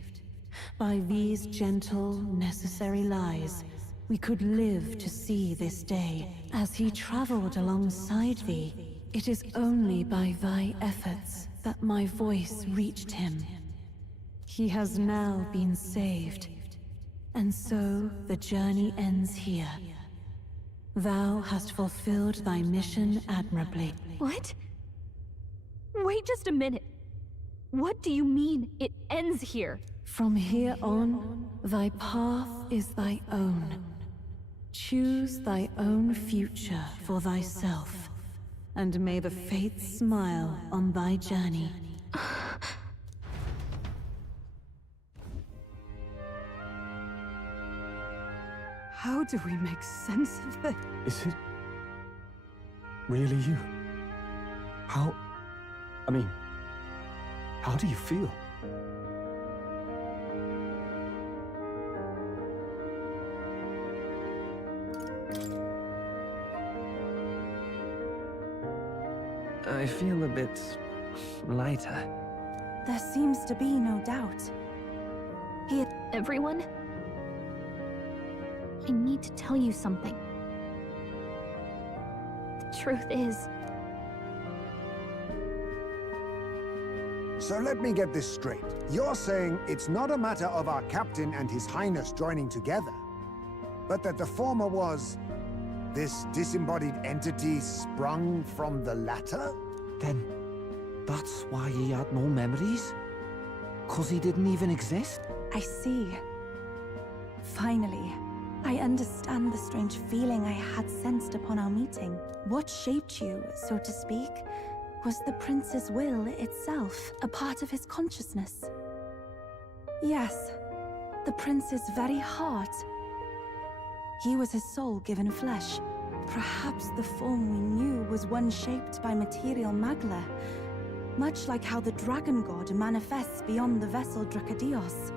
By these gentle, necessary lies, we could live to see this day. As he traveled alongside thee, it is only by thy efforts that my voice reached him. He has now been saved, and so the journey ends here. Thou hast fulfilled thy mission admirably. What? Wait just a minute. What do you mean, it ends here? From here on, thy path is thy own. Choose thy own future for thyself. and may the fates smile on thy journey. How do we make sense of this? Is it really you? How... I mean, how do you feel? I feel a bit lighter. There seems to be no doubt. Everyone? I need to tell you something. The truth is... So let me get this straight. You're saying it's not a matter of our captain and his highness joining together, but that the former was... this disembodied entity sprung from the latter? Then, that's why he had no memories? 'Cause he didn't even exist? I see. Finally, I understand the strange feeling I had sensed upon our meeting. What shaped you, so to speak, was the prince's will itself, a part of his consciousness. Yes, the prince's very heart. He was his soul given flesh. Perhaps the form we knew was one shaped by material magla, much like how the dragon god manifests beyond the vessel Drakadios.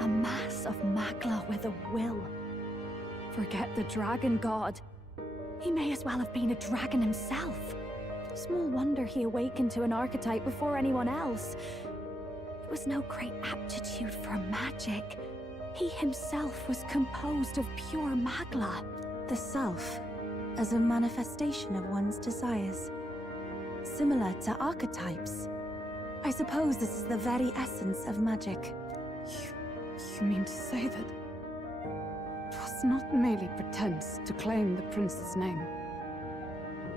A mass of magla with a will. Forget the dragon god. He may as well have been a dragon himself. Small wonder he awakened to an archetype before anyone else. It was no great aptitude for magic. He himself was composed of pure magla. The self, as a manifestation of one's desires. Similar to archetypes. I suppose this is the very essence of magic. You mean to say that it was not merely pretense to claim the prince's name?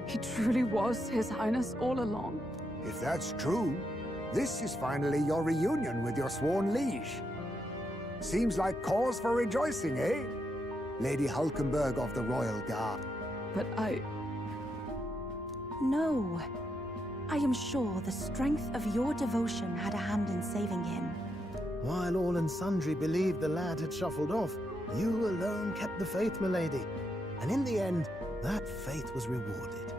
He truly was His Highness all along? If that's true, this is finally your reunion with your sworn liege. Seems like cause for rejoicing, eh? Lady Hulkenberg of the Royal Guard. But No. I am sure the strength of your devotion had a hand in saving him. While all and sundry believed the lad had shuffled off, you alone kept the faith, milady. And in the end, that faith was rewarded.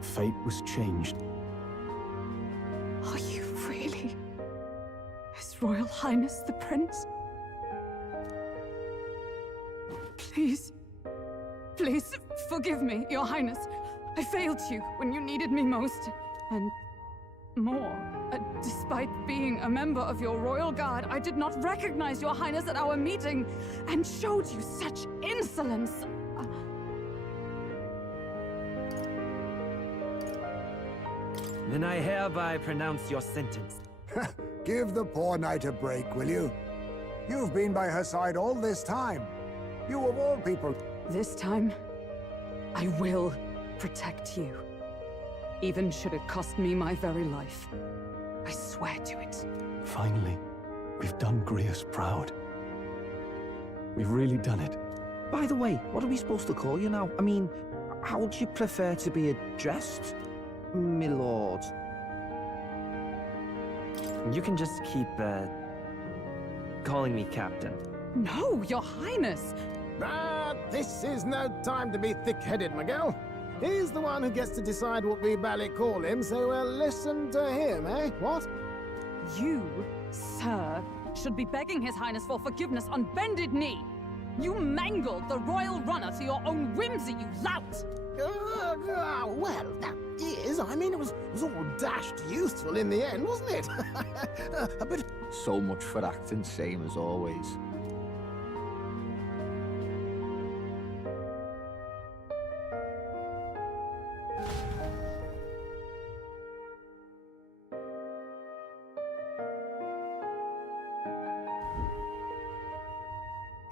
Fate was changed. are you really His Royal Highness the Prince? Please, please forgive me, Your Highness. I failed you when you needed me most, and more. Despite being a member of your royal guard, I did not recognize Your Highness at our meeting, and showed you such insolence. Then I hereby pronounce your sentence. Give the poor knight a break, will you? You've been by her side all this time. You of all people... This time, I will protect you. Even should it cost me my very life. I swear to it. Finally, we've done Grius proud. We've really done it. By the way, what are we supposed to call you now? I mean, how would you prefer to be addressed, my lord? You can just keep, calling me Captain. No, Your Highness! But this is no time to be thick-headed, Miguel. He's the one who gets to decide what we bally call him, so we'll listen to him, eh? What? You, sir, should be begging His Highness for forgiveness on bended knee. You mangled the royal runner to your own whimsy, you lout! Well, that is, I mean, it was all dashed useful in the end, wasn't it? A bit... So much for acting same as always.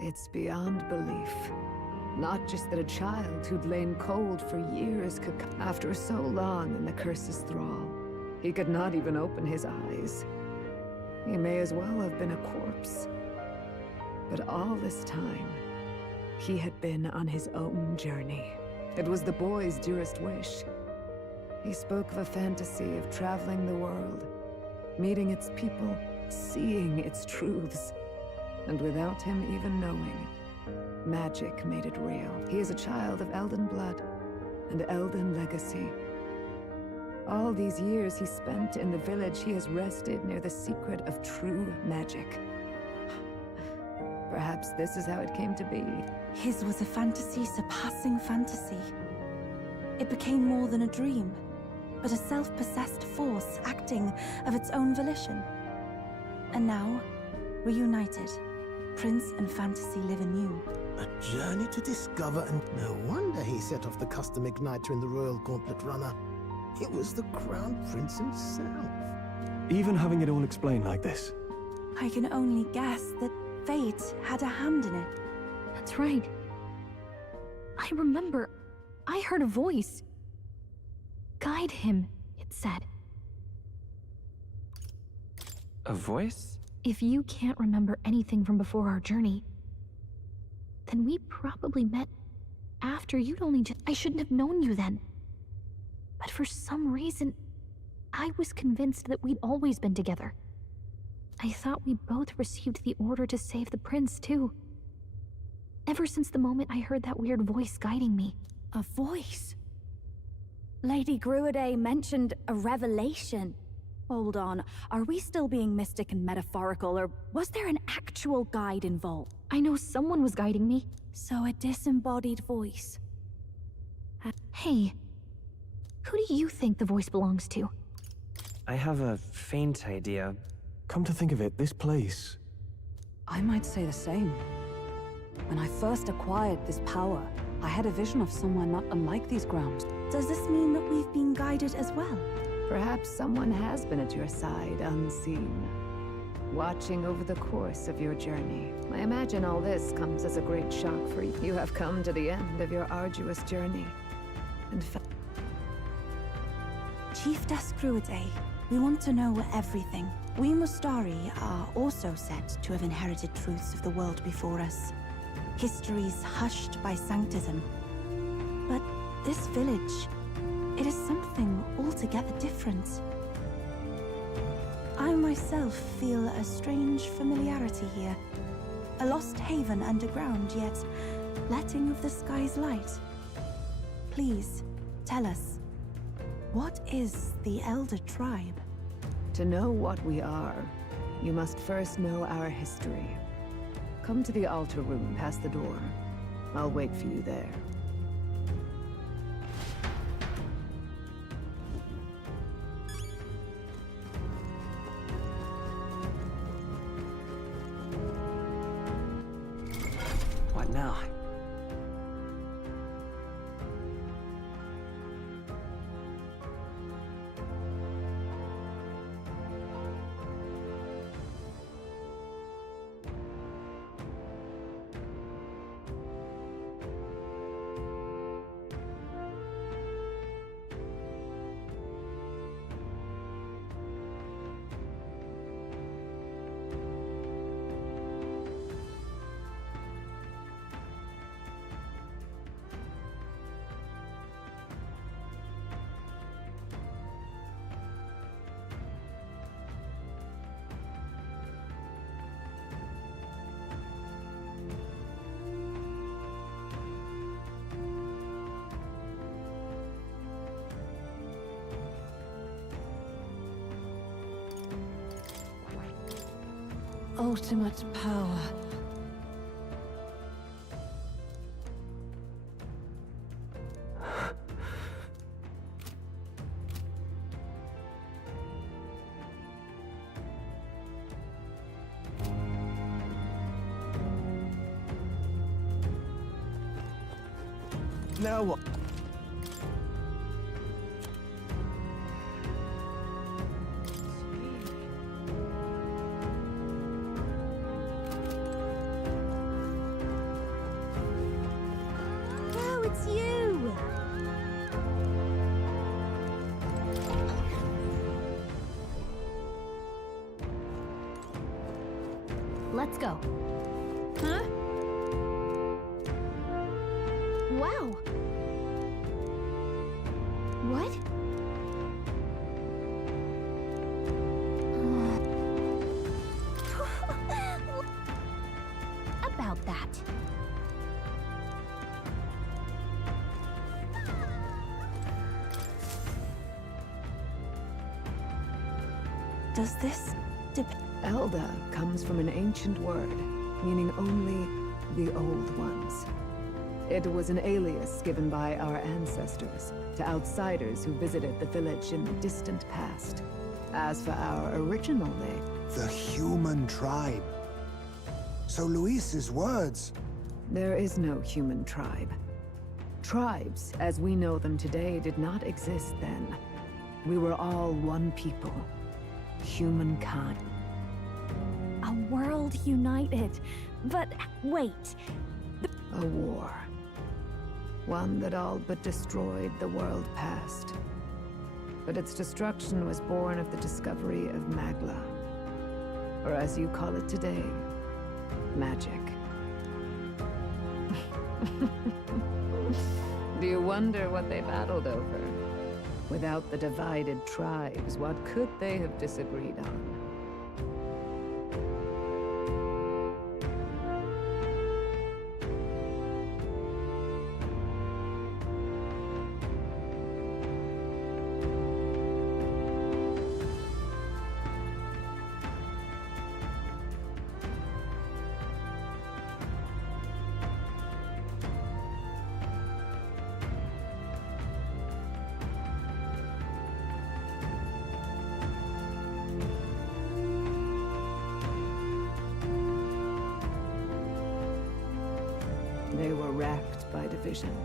It's beyond belief. Not just that a child who'd lain cold for years could come after so long in the curse's thrall. He could not even open his eyes. He may as well have been a corpse. But all this time, he had been on his own journey. It was the boy's dearest wish. He spoke of a fantasy of traveling the world, meeting its people, seeing its truths. And without him even knowing, magic made it real. He is a child of Elden blood and Elden legacy. All these years he spent in the village, he has rested near the secret of true magic. Perhaps this is how it came to be. His was a fantasy surpassing fantasy. It became more than a dream, but a self-possessed force acting of its own volition. And now, reunited, Prince and fantasy live anew. A journey to discover, and no wonder he set off the custom igniter in the Royal Gauntlet Runner. It was the Crown Prince himself. Even having it all explained like this. I can only guess that fate had a hand in it. That's right. I remember, I heard a voice. Guide him, it said. A voice? If you can't remember anything from before our journey, then we probably met after you'd only just... I shouldn't have known you then. But for some reason, I was convinced that we'd always been together. I thought we both received the order to save the prince, too. Ever since the moment I heard that weird voice guiding me. A voice? Lady Gruaday mentioned a revelation. Hold on, are we still being mystic and metaphorical, or was there an actual guide involved? I know someone was guiding me. So a disembodied voice. Hey, who do you think the voice belongs to? I have a faint idea. Come to think of it, this place... I might say the same. When I first acquired this power, I had a vision of somewhere not unlike these grounds. Does this mean that we've been guided as well? Perhaps someone has been at your side unseen, watching over the course of your journey. I imagine all this comes as a great shock for you. You have come to the end of your arduous journey. And Chiefess Gruaday, we want to know everything. We Mustari are also said to have inherited truths of the world before us. Histories hushed by sanctism. But this village, it is something altogether different. I myself feel a strange familiarity here. A lost haven underground, yet letting of the sky's light. Please, tell us, what is the Elder Tribe? to know what we are, you must first know our history. Come to the altar room past the door. I'll wait for you there. What now? Ultimate power. Now what? Wow, it's you! Let's go. Huh? Wow! that. Does this Elda comes from an ancient word, meaning only the old ones. It was an alias given by our ancestors to outsiders who visited the village in the distant past. As for our original name... The human tribe. So Luis's words... There is no human tribe. Tribes, as we know them today, did not exist then. We were all one people. Humankind. A world united. But wait. A war. One that all but destroyed the world past. But its destruction was born of the discovery of Magla. Or as you call it today, magic. Do you wonder what they battled over? Without the divided tribes, what could they have disagreed on? They were racked by division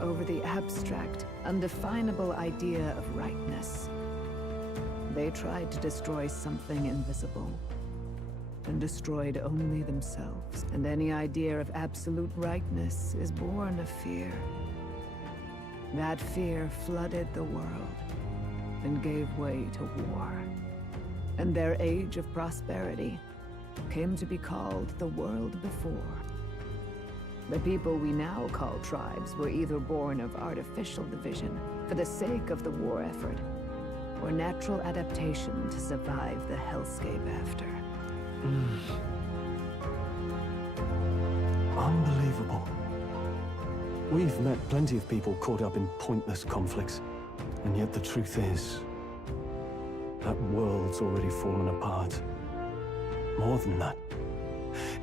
over the abstract, undefinable idea of rightness. They tried to destroy something invisible, and destroyed only themselves. And any idea of absolute rightness is born of fear. That fear flooded the world, and gave way to war. And their age of prosperity came to be called the world before. The people we now call tribes were either born of artificial division for the sake of the war effort, or natural adaptation to survive the hellscape after. Unbelievable. We've met plenty of people caught up in pointless conflicts, and yet the truth is, that world's already fallen apart. More than that,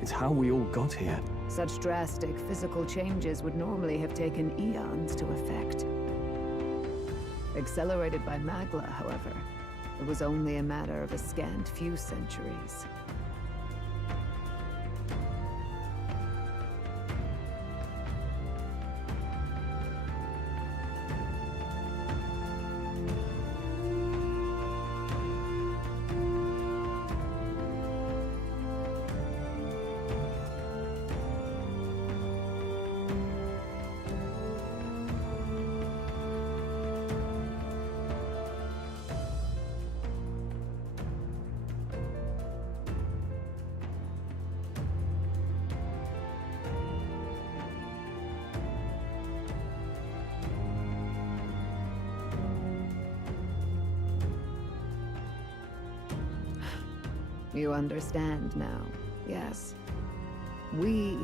it's how we all got here. Such drastic physical changes would normally have taken eons to effect. Accelerated by Magla, however, it was only a matter of a scant few centuries. You understand now, yes? We...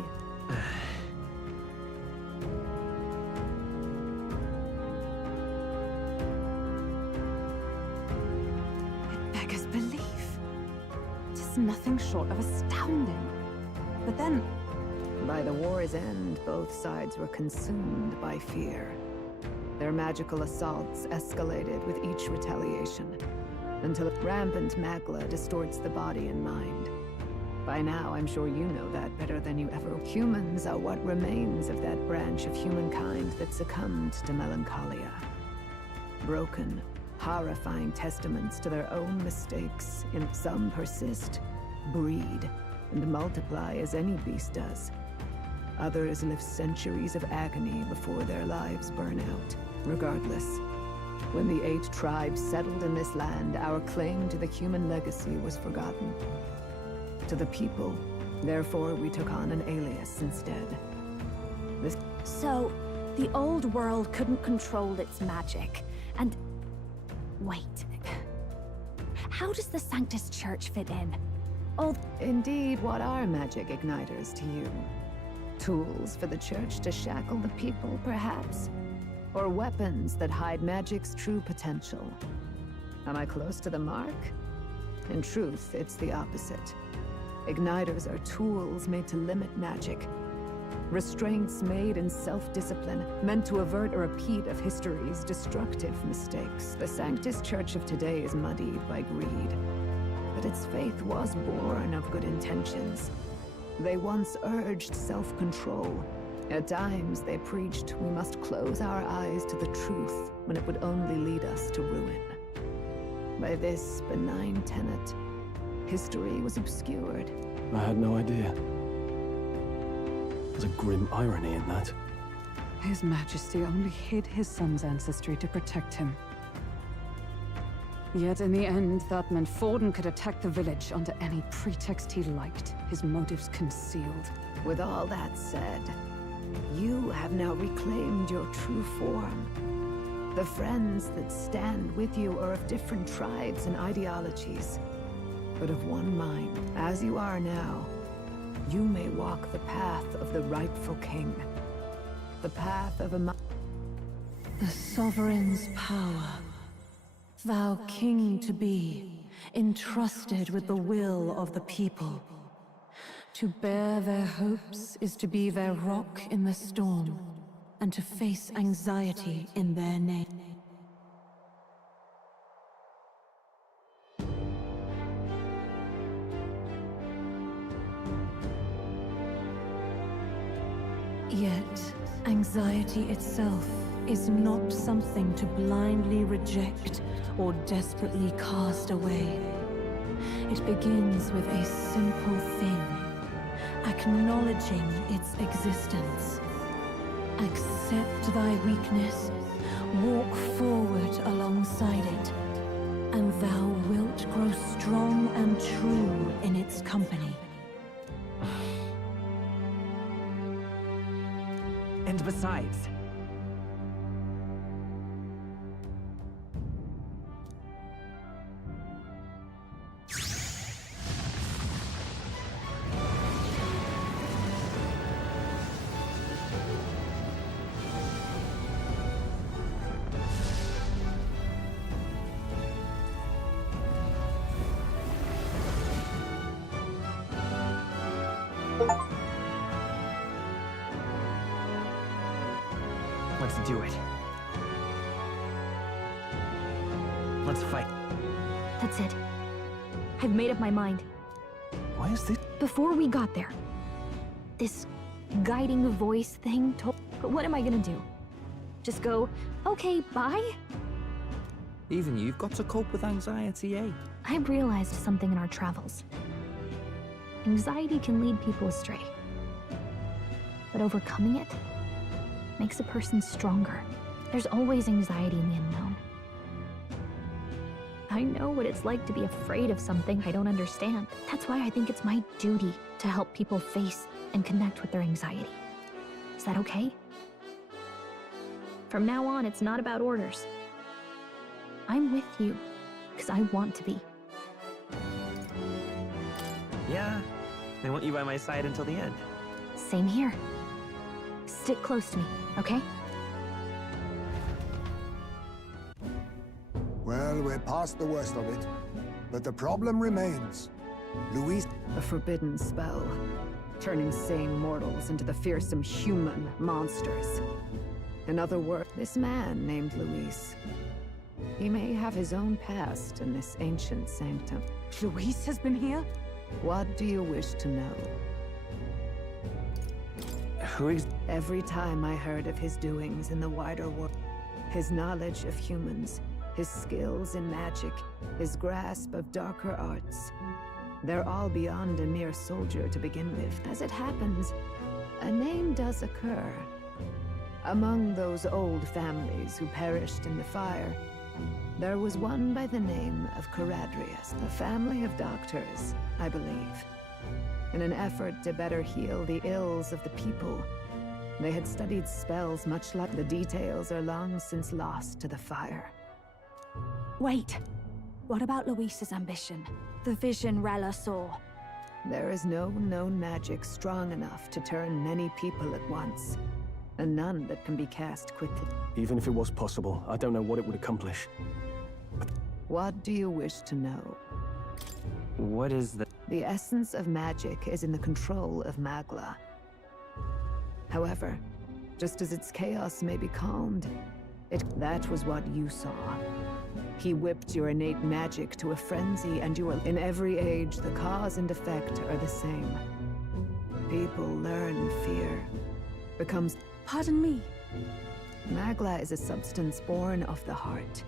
It beggars belief. It is nothing short of astounding. But then... By the war's end, both sides were consumed by fear. Their magical assaults escalated with each retaliation, until rampant Magla distorts the body and mind. By now, I'm sure you know that better than you ever. Humans are what remains of that branch of humankind that succumbed to melancholia. Broken, horrifying testaments to their own mistakes, and some persist, breed, and multiply as any beast does. Others live centuries of agony before their lives burn out. Regardless, when the 8 tribes settled in this land, our claim to the human legacy was forgotten. To the people, therefore, we took on an alias instead. So, the old world couldn't control its magic, and... Wait. How does the Sanctus Church fit in? Indeed, what are magic igniters to you? Tools for the church to shackle the people, perhaps? Or weapons that hide magic's true potential? Am I close to the mark? In truth, it's the opposite. Igniters are tools made to limit magic. Restraints made in self-discipline, meant to avert a repeat of history's destructive mistakes. The Sanctus Church of today is muddied by greed, but its faith was born of good intentions. They once urged self-control. At times, they preached we must close our eyes to the truth when it would only lead us to ruin. By this benign tenet, history was obscured. I had no idea. There's a grim irony in that. His Majesty only hid his son's ancestry to protect him. Yet in the end, that meant Forden could attack the village under any pretext he liked, his motives concealed. With all that said, you have now reclaimed your true form. The friends that stand with you are of different tribes and ideologies, but of one mind. As you are now, you may walk the path of the rightful king. The path of a The sovereign's power. Thou king to be, entrusted with the will of the people. To bear their hopes is to be their rock in the storm, and to face anxiety in their name. Yet, anxiety itself is not something to blindly reject or desperately cast away. It begins with a simple thing, acknowledging its existence. Accept thy weakness, walk forward alongside it, and thou wilt grow strong and true in its company. And besides, let's do it. Let's fight. That's it. I've made up my mind. Why is this? Before we got there, this guiding voice thing told... But what am I gonna do? Just go, okay, bye? Even you've got to cope with anxiety, eh? I realized something in our travels. Anxiety can lead people astray. But overcoming it makes a person stronger. There's always anxiety in the unknown. I know what it's like to be afraid of something I don't understand. That's why I think it's my duty to help people face and connect with their anxiety. Is that okay? From now on, it's not about orders. I'm with you, because I want to be. Yeah, I want you by my side until the end. Same here. Stick close to me, okay? Well, we're past the worst of it, but the problem remains. Louise... A forbidden spell, turning sane mortals into the fearsome human monsters. In other words, this man named Luis. He may have his own past in this ancient sanctum. Luis has been here? What do you wish to know? Every time I heard of his doings in the wider world, his knowledge of humans, his skills in magic, his grasp of darker arts, they're all beyond a mere soldier to begin with. As it happens, a name does occur. Among those old families who perished in the fire, there was one by the name of Caradrius, a family of doctors, I believe. In an effort to better heal the ills of the people, they had studied spells much like the details are long since lost to the fire. Wait, what about Luis's ambition? The vision Rella saw. There is no known magic strong enough to turn many people at once, and none that can be cast quickly. Even if it was possible, I don't know what it would accomplish. What do you wish to know? What is the... The essence of magic is in the control of Magla. However, just as its chaos may be calmed, that was what you saw. He whipped your innate magic to a frenzy, and you are... In every age, the cause and effect are the same. People learn fear. Becomes... Pardon me? Magla is a substance born of the heart,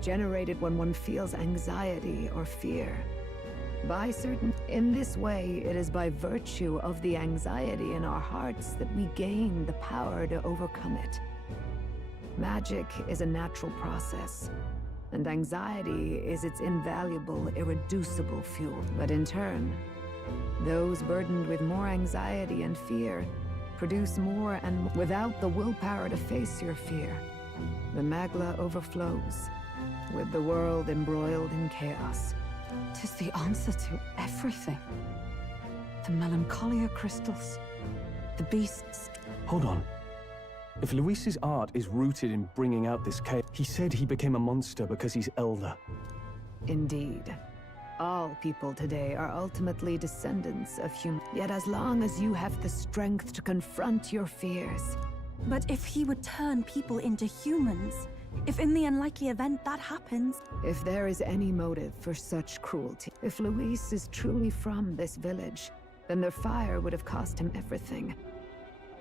generated when one feels anxiety or fear. In this way, it is by virtue of the anxiety in our hearts that we gain the power to overcome it. Magic is a natural process, and anxiety is its invaluable, irreducible fuel. But in turn, those burdened with more anxiety and fear produce more and without the willpower to face your fear. The Magla overflows, with the world embroiled in chaos. 'Tis the answer to everything. The melancholia crystals, the beasts. Hold on. If Luis's art is rooted in bringing out this chaos, he said he became a monster because he's elder. Indeed. All people today are ultimately descendants of humans. Yet as long as you have the strength to confront your fears... But if he would turn people into humans, if in the unlikely event that happens... If there is any motive for such cruelty, if Luis is truly from this village, then their fire would have cost him everything.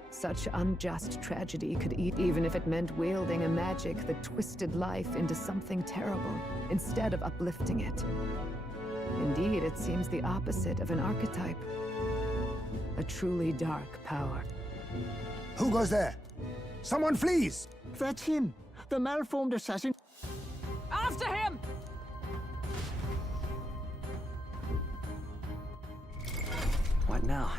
Such unjust tragedy could even if it meant wielding a magic that twisted life into something terrible, instead of uplifting it. Indeed, it seems the opposite of an archetype. A truly dark power. Who goes there? Someone flees! That's him! The malformed assassin. After him! What now?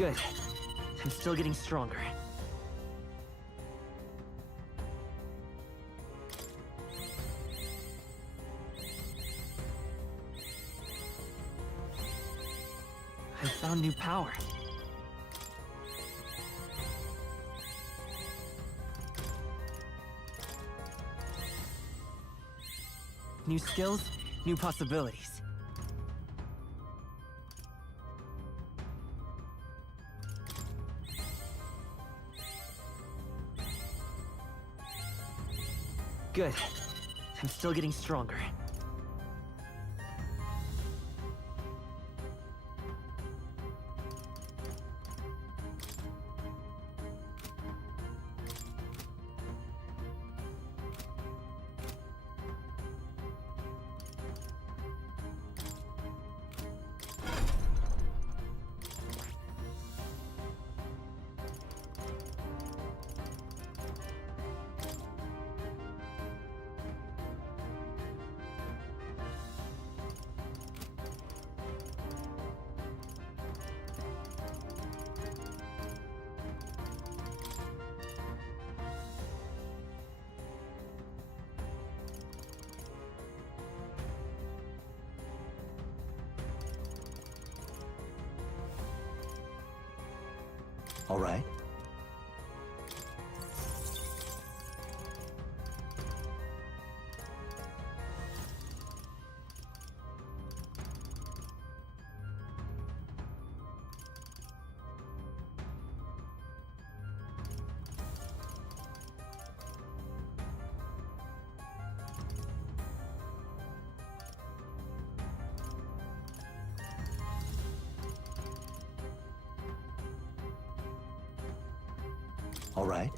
Good. I'm still getting stronger. I found new power. New skills, new possibilities. Good. I'm still getting stronger. All right. All right.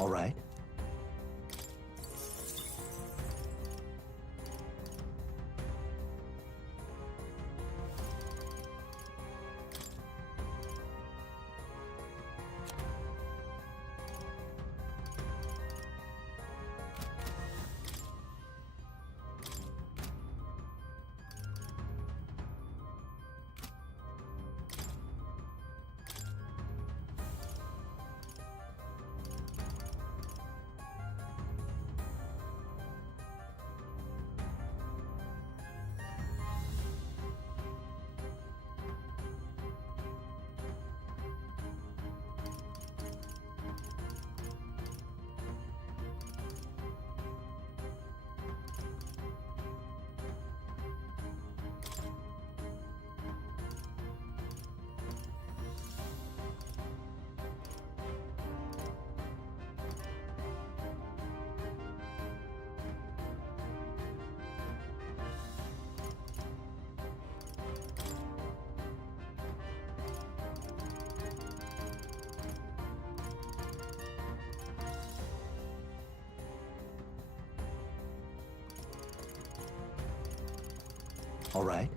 All right. All right.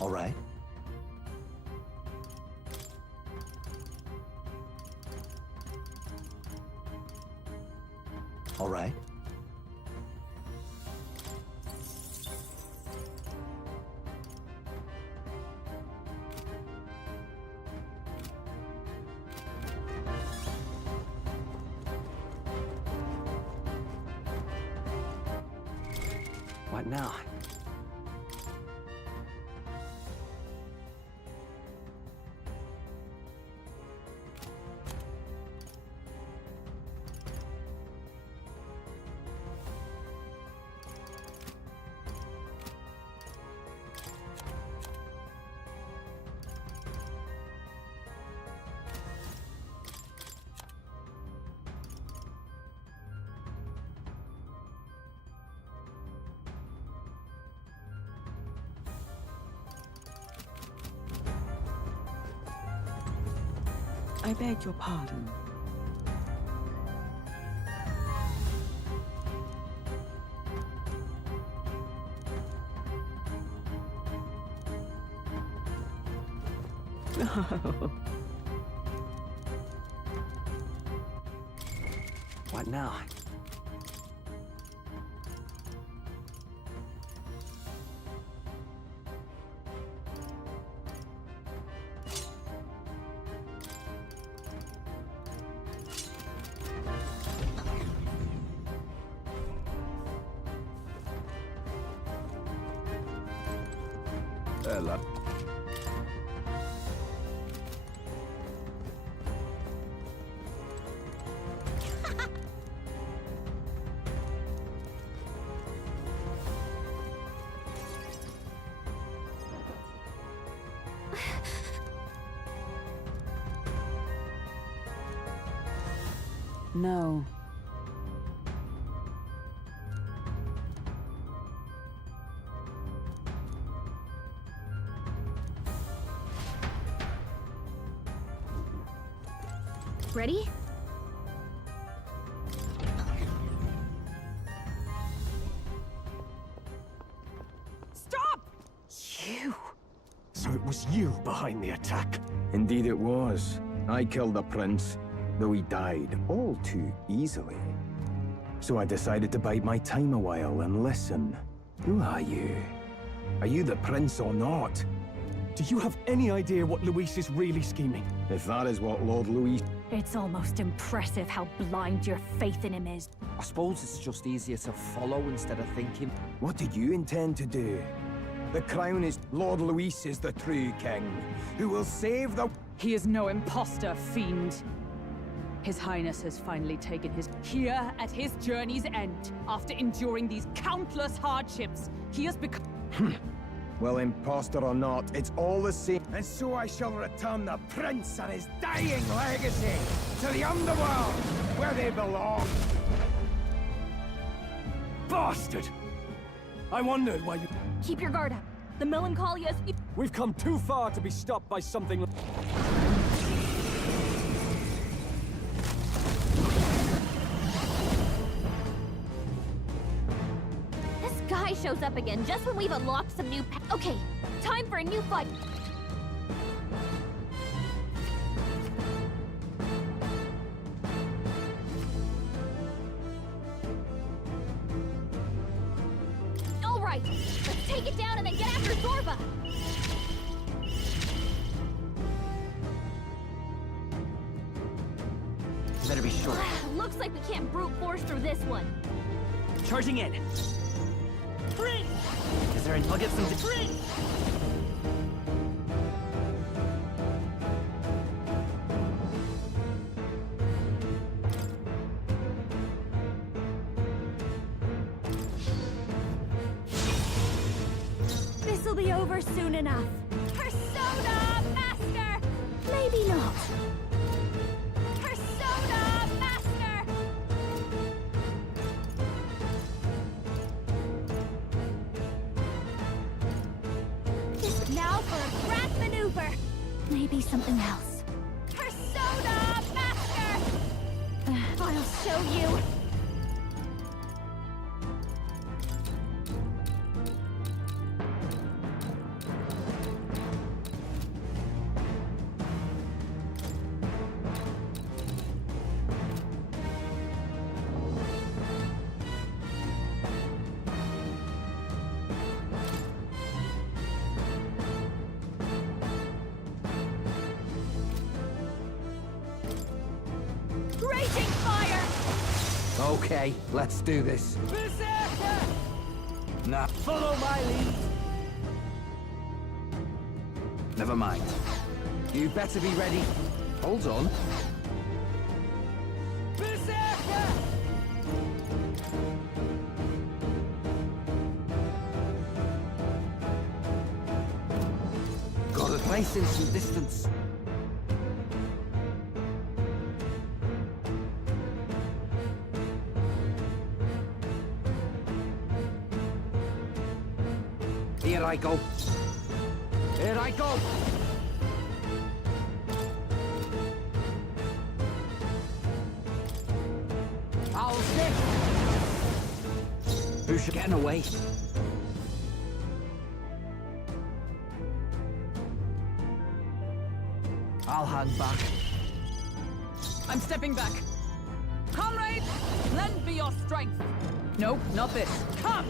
All right. All right. What now? I beg your pardon. What now? Ella. No. Ready? Stop! You! So it was you behind the attack? Indeed it was. I killed the prince, though he died all too easily. So I decided to bide my time a while and listen. Who are you? Are you the prince or not? Do you have any idea what Luis is really scheming? If that is what Lord Luis... It's almost impressive how blind your faith in him is. I suppose it's just easier to follow instead of thinking. What did you intend to do? The crown is Lord Luis is the true king, who will save the... He is no imposter, fiend. His Highness has finally taken his... Here, at his journey's end, after enduring these countless hardships, he has become... Well, imposter or not, it's all the same. And so I shall return the prince and his dying legacy to the underworld, where they belong. Bastard! I wondered why you... Keep your guard up. The Melancholias... We've come too far to be stopped by something... This guy shows up again just when we've unlocked some new Okay, time for a new fight. All right, let's take it down and then get after Zorba. Better be sure. Looks like we can't brute force through this one. Charging in. Prince! Is there I'll get some... Prince! This'll be over soon enough. Persona Master! Maybe not. Persona Master! Now for a grand maneuver. Maybe something else. Persona Master! I'll show you. Raging fire! Okay, let's do this. Berserker! Nah, Follow my lead! never mind. You better be ready. Hold on. Berserker! Got a place in some distance. Here I go. Here I go. I'll stick. Who should get away? I'll hang back. I'm stepping back. Comrades, lend me your strength. Nope, not this. Come!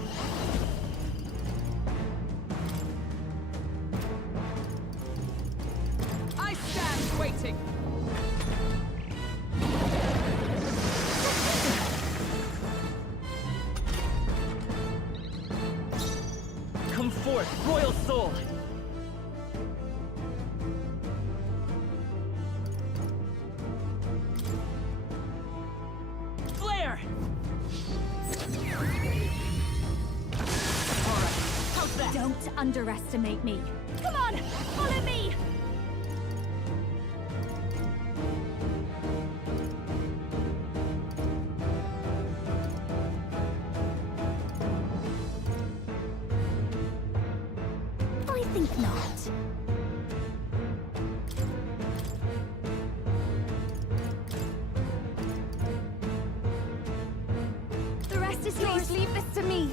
I stand waiting. Come forth, royal soul! Flare! How's that? Don't underestimate me. Come on, follow me! I think not. The rest is yours. Leave this to me.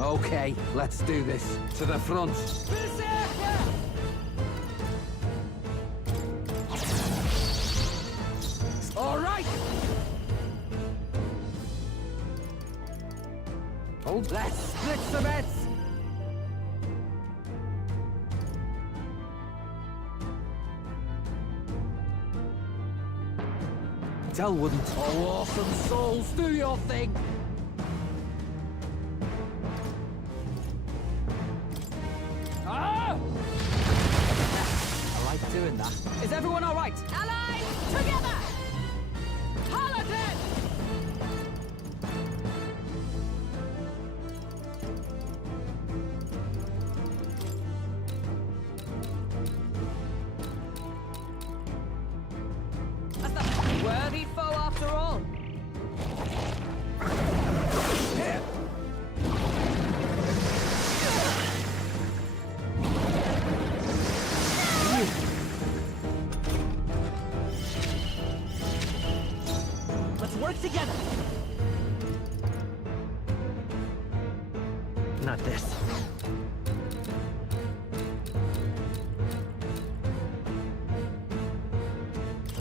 Okay, let's do this. To the front. All right! Hold, let's split some heads! Del wouldn't. Oh, awesome souls, do your thing! Ah! I like doing that. Is everyone all right? Allies, together! Paladin! Worthy foe after all. Let's work together. Not this.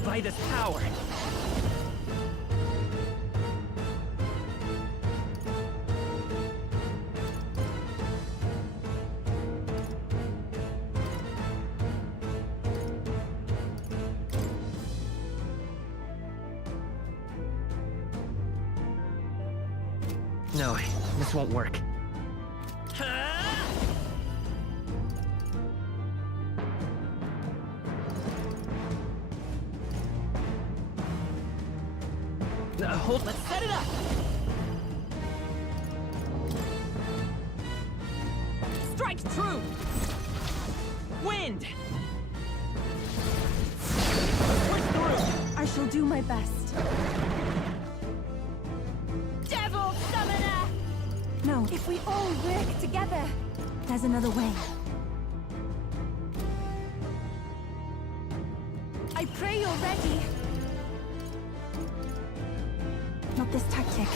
By this power. No, this won't work. Hold. Let's set it up. Strike true. Wind. Push through. I shall do my best. Devil Summoner! No. If we all work together, There's another way. I pray you're ready. Not this tactic.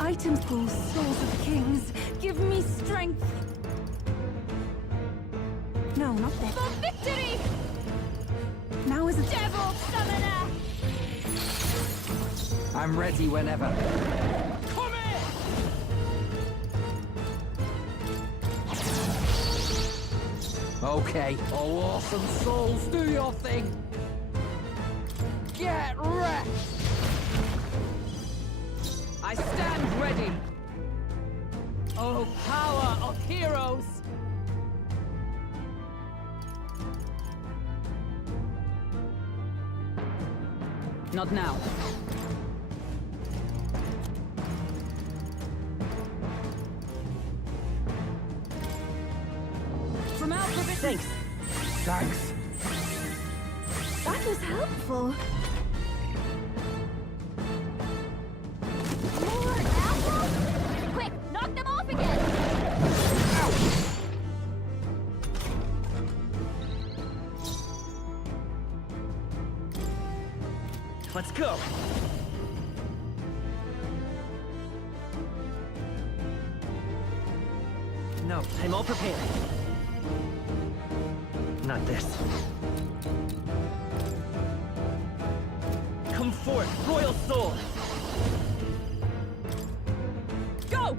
Items pull souls of kings. Give me strength. No, not this. For victory! Now is a Devil Summoner! I'm ready whenever. Come in! Okay. Oh, awesome souls, do your thing! Get wrecked! I stand ready. Oh, power of heroes! Not now. From out the Thanks. Thanks. That was helpful. More apples? Quick, knock them off again! Let's go. No, I'm all prepared. Not this. Come forth, royal soul! Go!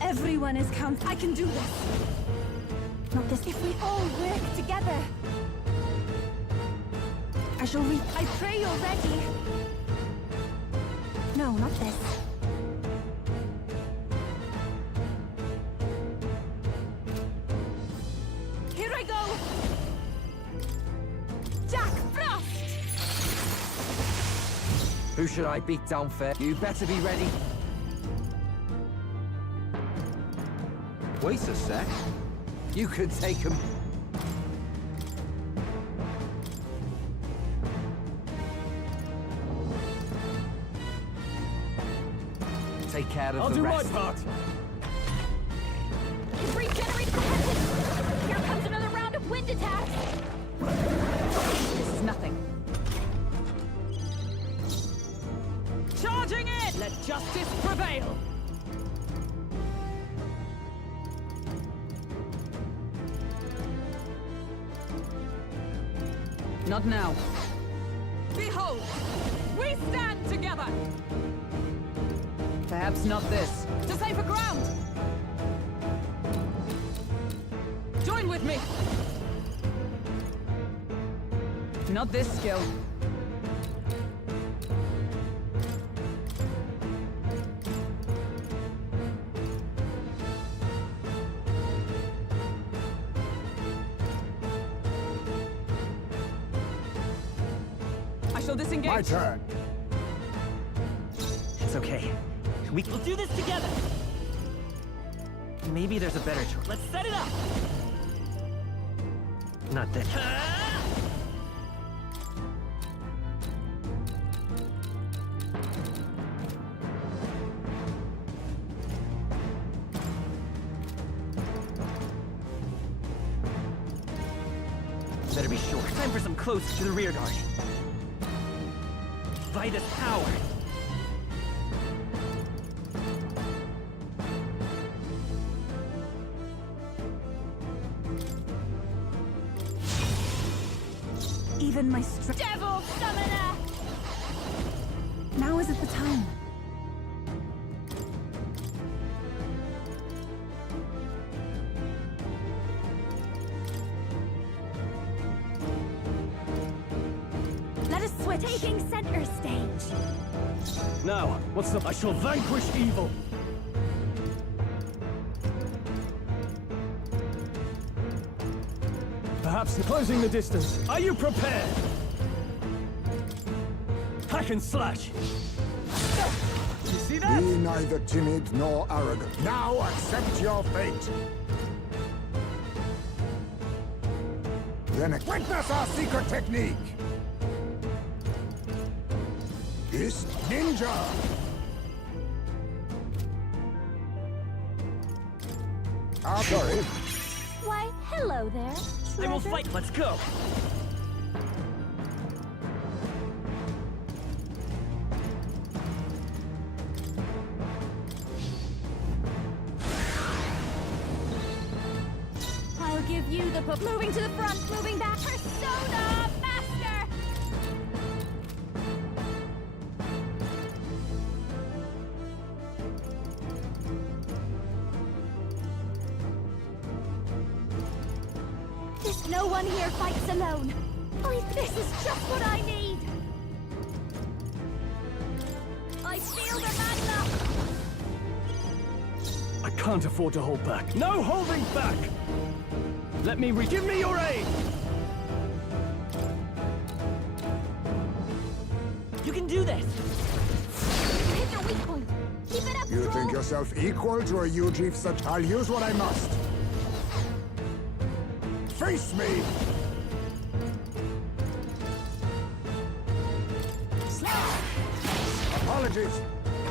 Everyone is count. I can do this. Not this. If we all work together, I shall reap. I pray you're ready. No, not this. Here I go! Jack Frost! Who should I beat down first? You better be ready. Wait a sec. You could take him. Take care of I'll the do rest. my part! Regenerate the weapons! Here comes another round of wind attacks! This is nothing. Charging in! Let justice prevail. Not now. Behold! We stand together! Fair Perhaps not this. To safer ground! Join with me! Not this skill. I shall disengage. My turn. It's okay. We'll do this together! Maybe there's a better choice. Let's set it up! Not this. Better be sure. Time for some close to the rear guard. By this power! Even my strength. Devil Summoner! Now isn't the time. Let us switch. Taking center stage. Now, what's the... I shall vanquish evil! Perhaps closing the distance. Are you prepared? Hack and slash! You see that? Be neither timid nor arrogant. Now accept your fate. Then witness our secret technique. This ninja. Sorry. Why, hello there. I will fight. Let's go. I'll give you the moving to the front, moving back. Persona Master! No one here fights alone. This is just what I need. I feel the magna. I can't afford to hold back. No holding back! Let me give me your aid! You can do this! Hit your weak point. Keep it up, You Troll. think yourself equal to a Yuji such? I'll use what I must. Face me! Apologies.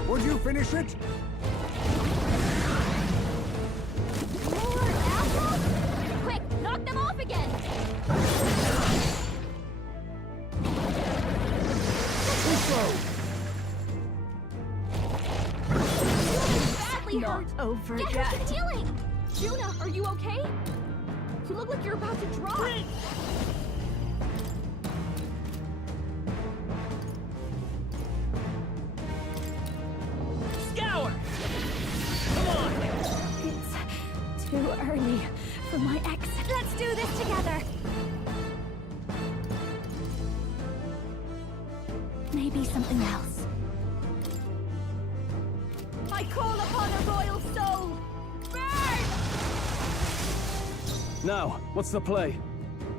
Would you finish it? More apples? Quick, knock them off again. Badly hurt. Over Get yet. her some healing. Juna, are you okay? You look like you're about to drop. Scour! Come on! It's too early for my exit. Let's do this together. Maybe something else. I call upon a royal soul. Burn! Now, what's the play?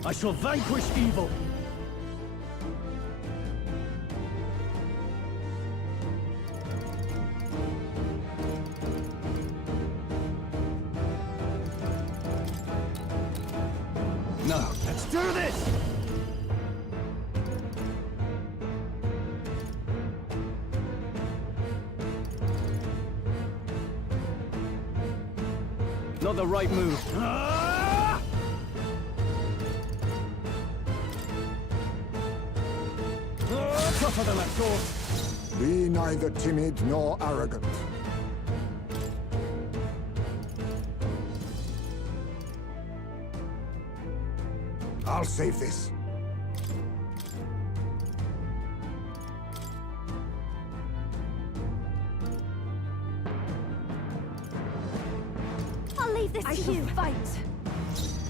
I shall vanquish evil! No, let's do this! Not the right move. Tougher than I thought. Be neither timid nor arrogant. I'll save this. I shall fight.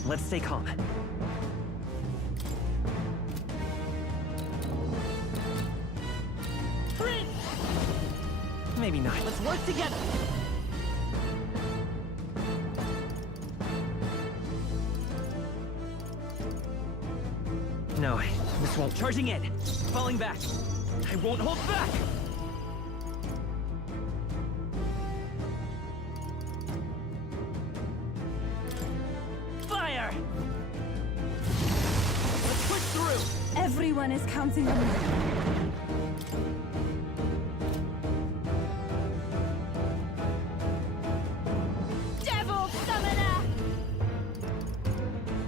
Let's stay calm. Maybe not. Let's work together. No, this won't. Charging in. Falling back. I won't hold back. Fire! Let's push through. Everyone is counting on me.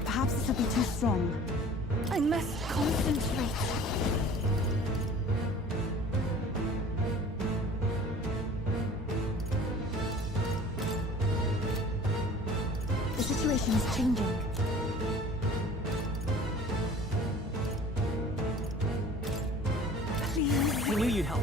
Perhaps this will be too strong. I must concentrate. The situation is changing. Please. I knew you'd help.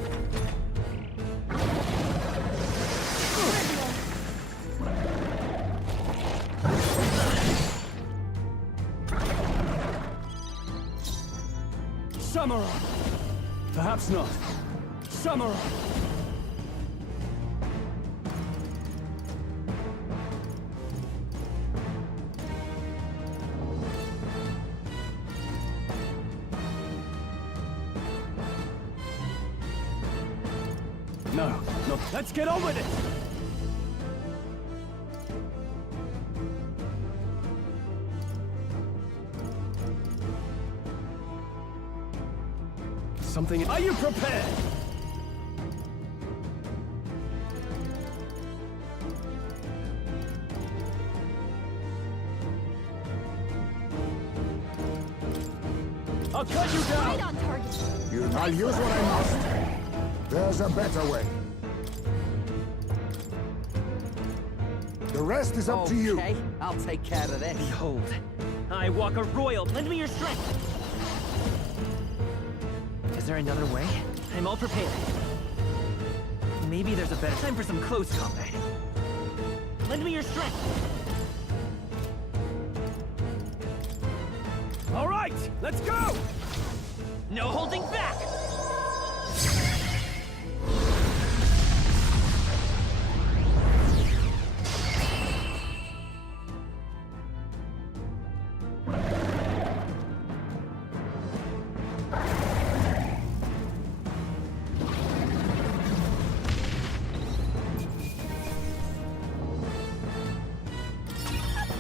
Samurai! Perhaps not. Samurai! No, no, let's get on with it! Something. Are you prepared? I'll cut you down! Right on target. I'll use what I must. There's a better way. The rest is up to you. Okay, I'll take care of this. Behold, I walk a royal. Lend me your strength. Is there another way? I'm all prepared. Maybe there's a better time for some close combat. Lend me your strength. All right, let's go! No holding back!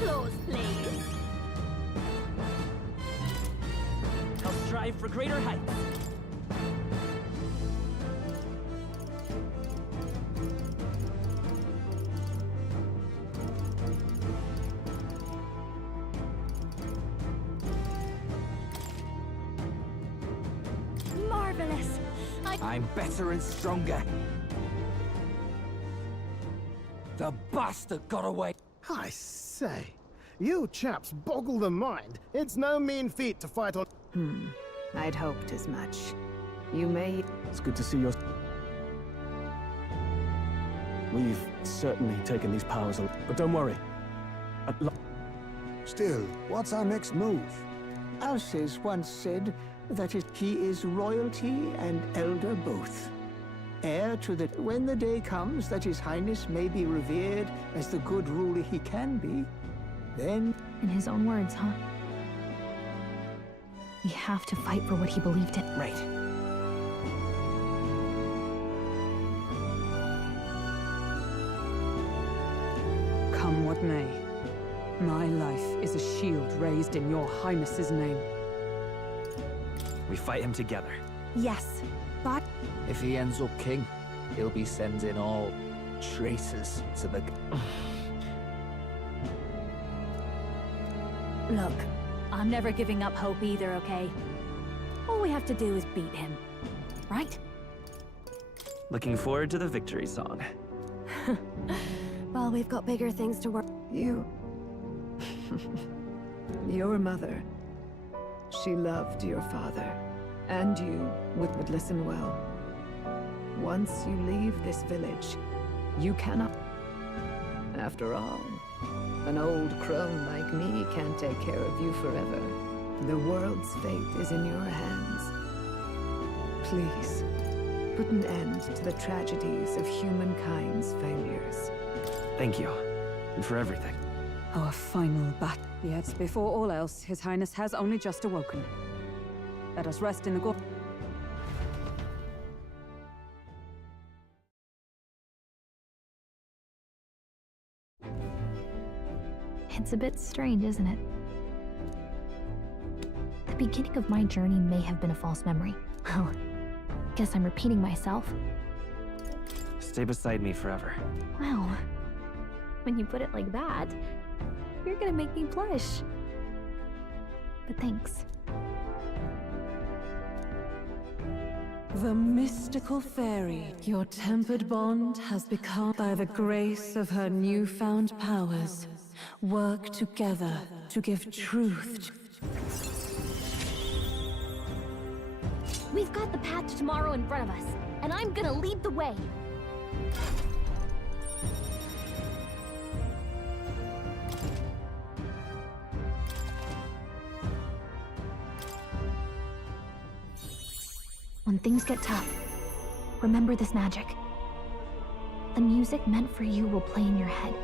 Applause, please. I'll strive for greater heights. Marvelous. I'm better and stronger. The bastard got away. I say, you chaps boggle the mind. It's no mean feat to fight on... I'd hoped as much. You may... It's good to see you're... We've certainly taken these powers, but don't worry. Still, what's our next move? Alces once said that he is royalty and elder both. Heir to the... When the day comes that His Highness may be revered as the good ruler he can be, then... In his own words, huh? We have to fight for what he believed in. Right. Come what may. My life is a shield raised in your highness's name. We fight him together. Yes, but... If he ends up king, he'll be sending all traitors to the... Look, I'm never giving up hope either, okay? All we have to do is beat him, right? Looking forward to the victory song. Well, we've got bigger things to work... You... Your mother. She loved your father. And you would listen well. Once you leave this village, you cannot... After all, An old crone like me can't take care of you forever. The world's fate is in your hands. Please, put an end to the tragedies of humankind's failures. Thank you. And for everything. Our final battle. Yet, before all else, His Highness has only just awoken. Let us rest in the gold. It's a bit strange, isn't it? The beginning of my journey may have been a false memory. Oh, guess I'm repeating myself. Stay beside me forever. Wow. When you put it like that, you're gonna make me blush. But thanks. The mystical fairy, your tempered bond has become by the grace of her newfound powers. Work together to give truth. We've got the path to tomorrow in front of us, and I'm gonna lead the way. When things get tough, remember this magic. The music meant for you will play in your head.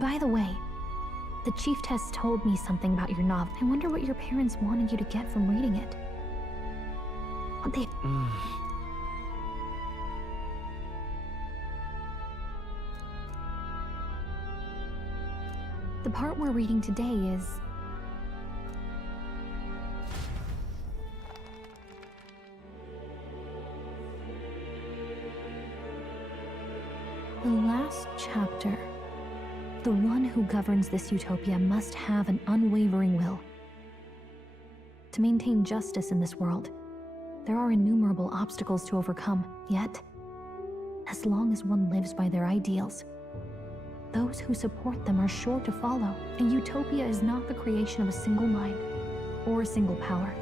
By the way, the chiefess told me something about your novel. I wonder what your parents wanted you to get from reading it. What they... The part we're reading today is... the last chapter. The one who governs this utopia must have an unwavering will. To maintain justice in this world, there are innumerable obstacles to overcome. Yet, as long as one lives by their ideals, those who support them are sure to follow. A utopia is not the creation of a single mind or a single power.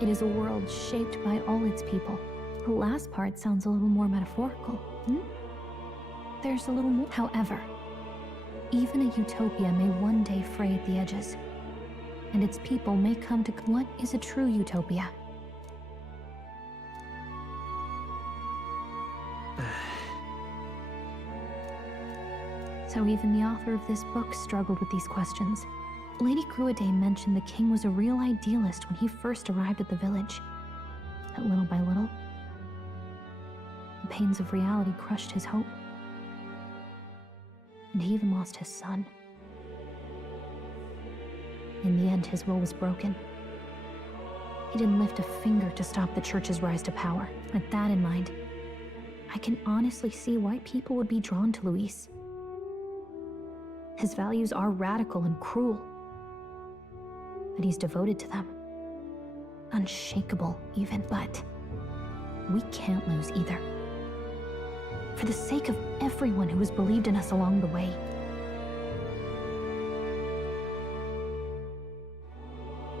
It is a world shaped by all its people. The last part sounds a little more metaphorical, There's a little more. However, even a utopia may one day fray at the edges, and its people may come to... What is a true utopia? So even the author of this book struggled with these questions. Lady Cruiday mentioned the king was a real idealist when he first arrived at the village. But little by little, the pains of reality crushed his hope. And he even lost his son. In the end, his will was broken. He didn't lift a finger to stop the church's rise to power. With that in mind, I can honestly see why people would be drawn to Luis. His values are radical and cruel, but he's devoted to them. Unshakable, even. But we can't lose either. For the sake of everyone who has believed in us along the way.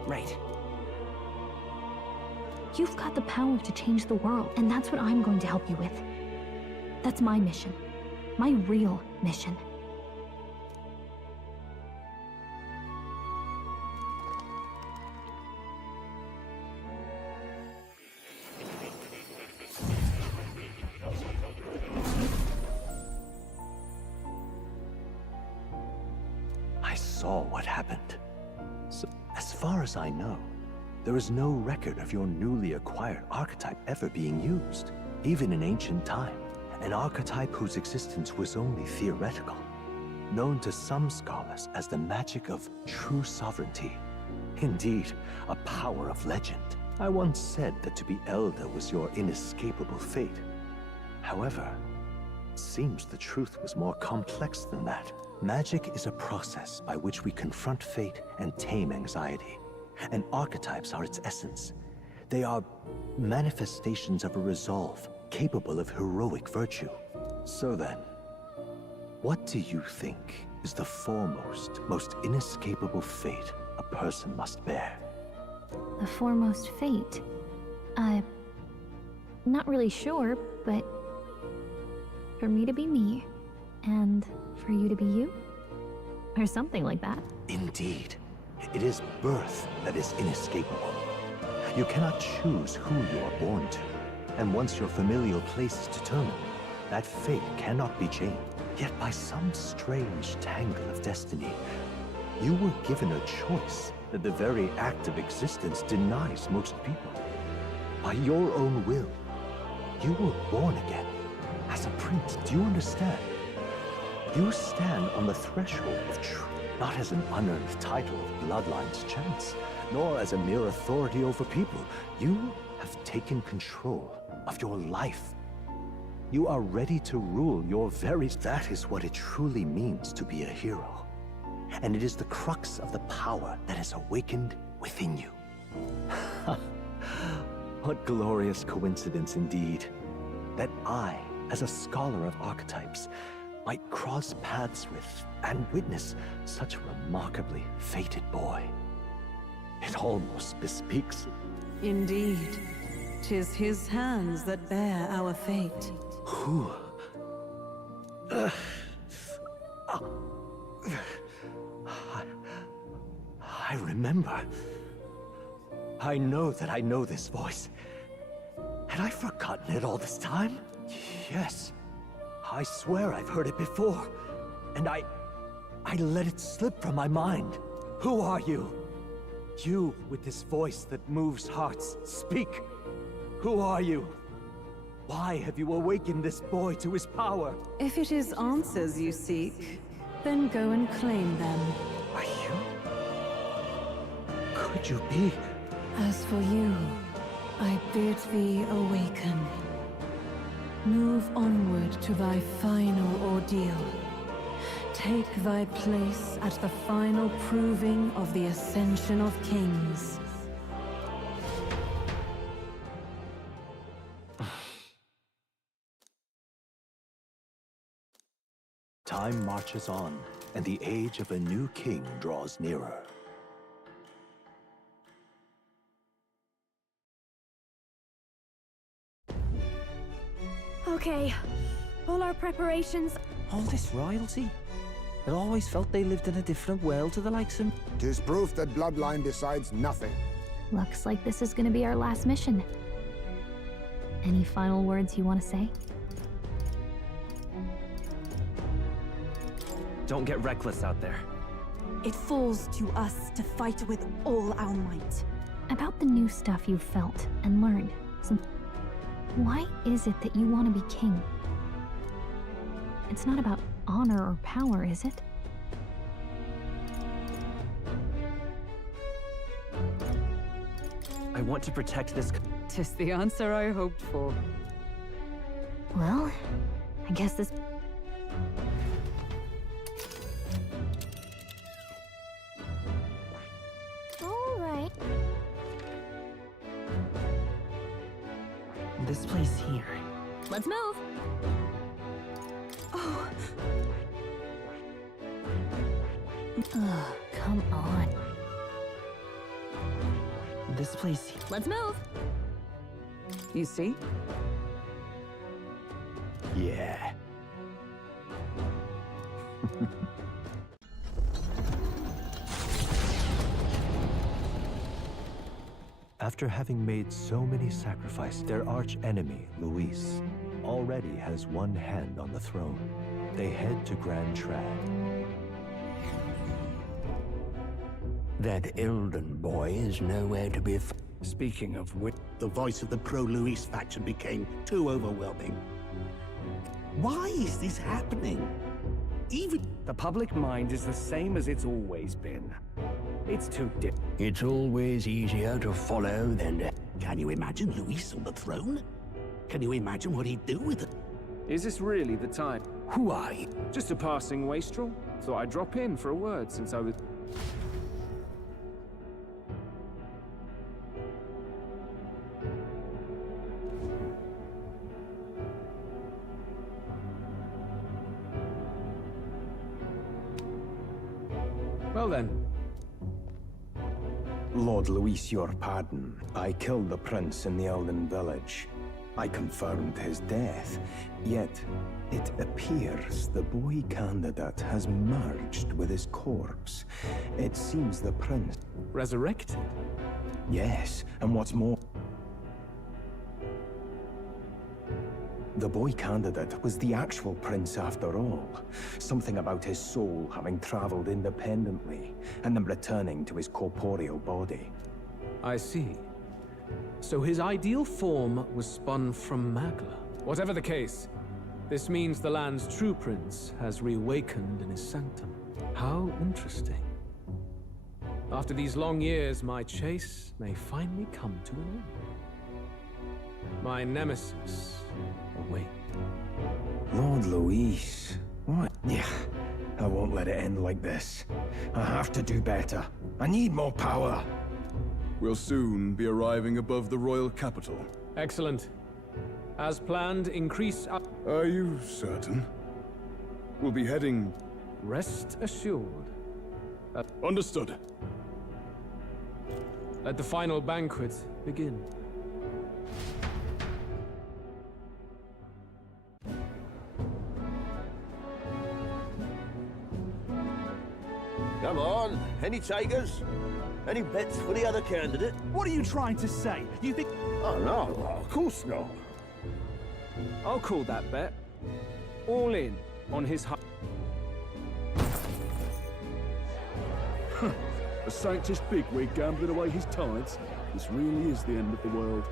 Right. You've got the power to change the world, and that's what I'm going to help you with. That's my mission. My real mission. I saw what happened. So, as far as I know, there is no record of your newly acquired archetype ever being used, even in ancient time. An archetype whose existence was only theoretical, known to some scholars as the magic of true sovereignty. Indeed, a power of legend. I once said that to be elder was your inescapable fate. However, it seems the truth was more complex than that. Magic is a process by which we confront fate and tame anxiety. And archetypes are its essence. They are manifestations of a resolve capable of heroic virtue. So then, what do you think is the foremost, most inescapable fate a person must bear? The foremost fate? Not really sure, but for me to be me, and for you to be you? Or something like that. Indeed. It is birth that is inescapable. You cannot choose who you are born to. And once your familial place is determined, that fate cannot be changed. Yet by some strange tangle of destiny, you were given a choice that the very act of existence denies most people. By your own will, you were born again, as a prince. Do you understand? You stand on the threshold of truth, not as an unearned title of bloodline's chance, nor as a mere authority over people. You have taken control of your life. You are ready to rule your very... That is what it truly means to be a hero. And it is the crux of the power that is awakened within you. What glorious coincidence indeed, that I, as a scholar of archetypes, might cross paths with and witness such a remarkably fated boy. It almost bespeaks... Indeed. 'Tis his hands that bear our fate. Who? I remember. I know that I know this voice. Had I forgotten it all this time? Yes. I swear I've heard it before. And I let it slip from my mind. Who are you? You with this voice that moves hearts. Speak. Who are you? Why have you awakened this boy to his power? If it is answers you seek, then go and claim them. Are you? Could you be? As for you, I bid thee awaken. Move onward to thy final ordeal. Take thy place at the final proving of the ascension of kings. Time marches on, and the age of a new king draws nearer. Okay, all our preparations... All this royalty? I always felt they lived in a different world to the likes of... 'Tis proof that bloodline decides nothing. Looks like this is gonna be our last mission. Any final words you want to say? Don't get reckless out there. It falls to us to fight with all our might. About the new stuff you've felt and learned. Why is it that you want to be king? It's not about honor or power, is it? I want to protect this... 'Tis the answer I hoped for. Well, I guess this... All right. This place here. Let's move! Oh. Ugh, come on. This place... Let's move! You see? Yeah. After having made so many sacrifices, their arch-enemy, Luis, already has one hand on the throne. They head to Grand Trad. That Ilden boy is nowhere to be Speaking of which, the voice of the pro-Luis faction became too overwhelming. Why is this happening? Even the public mind is the same as it's always been. It's too It's always easier to follow than to... Can you imagine Luis on the throne? Can you imagine what he'd do with it? Is this really the time? Who are you? Just a passing wastrel. Thought I'd drop in for a word since I was... Well then. Lord Luis, your pardon. I killed the prince in the Elden village. I confirmed his death. Yet, it appears the boy candidate has merged with his corpse. It seems the prince... Resurrected? Yes, and what's more... The boy candidate was the actual prince after all. Something about his soul having traveled independently, and then returning to his corporeal body. I see. So his ideal form was spun from Magla. Whatever the case, this means the land's true prince has reawakened in his sanctum. How interesting. After these long years, my chase may finally come to an end. My nemesis awaits. Lord Luis, what? Yeah, I won't let it end like this. I have to do better. I need more power. We'll soon be arriving above the royal capital. Excellent. As planned, increase up. Are you certain? We'll be heading... Rest assured. Understood. Let the final banquet begin. Come on, any takers? Any bets for the other candidate? What are you trying to say? You think... Oh, no, of course not. I'll call that bet. All in on his... A sanctus bigwig gambling away his tithes? This really is the end of the world.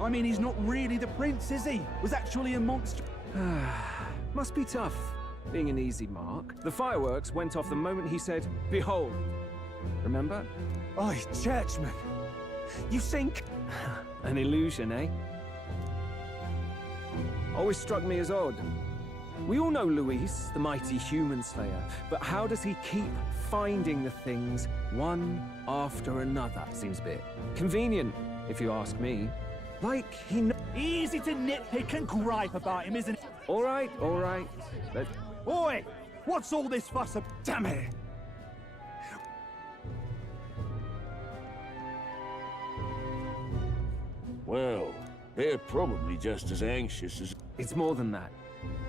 I mean, he's not really the prince, is he? Was actually a monster. Must be tough, being an easy mark. The fireworks went off the moment he said, "Behold." Remember? Oi, churchman! You think... An illusion, eh? Always struck me as odd. We all know Luis, the mighty human slayer, but how does he keep finding the things one after another? Seems a bit convenient, if you ask me. Like he Easy to nitpick and gripe about him, isn't it? All right, all right. Oi! What's all this fuss about? Damn it! Well, they're probably just as anxious as... It's more than that.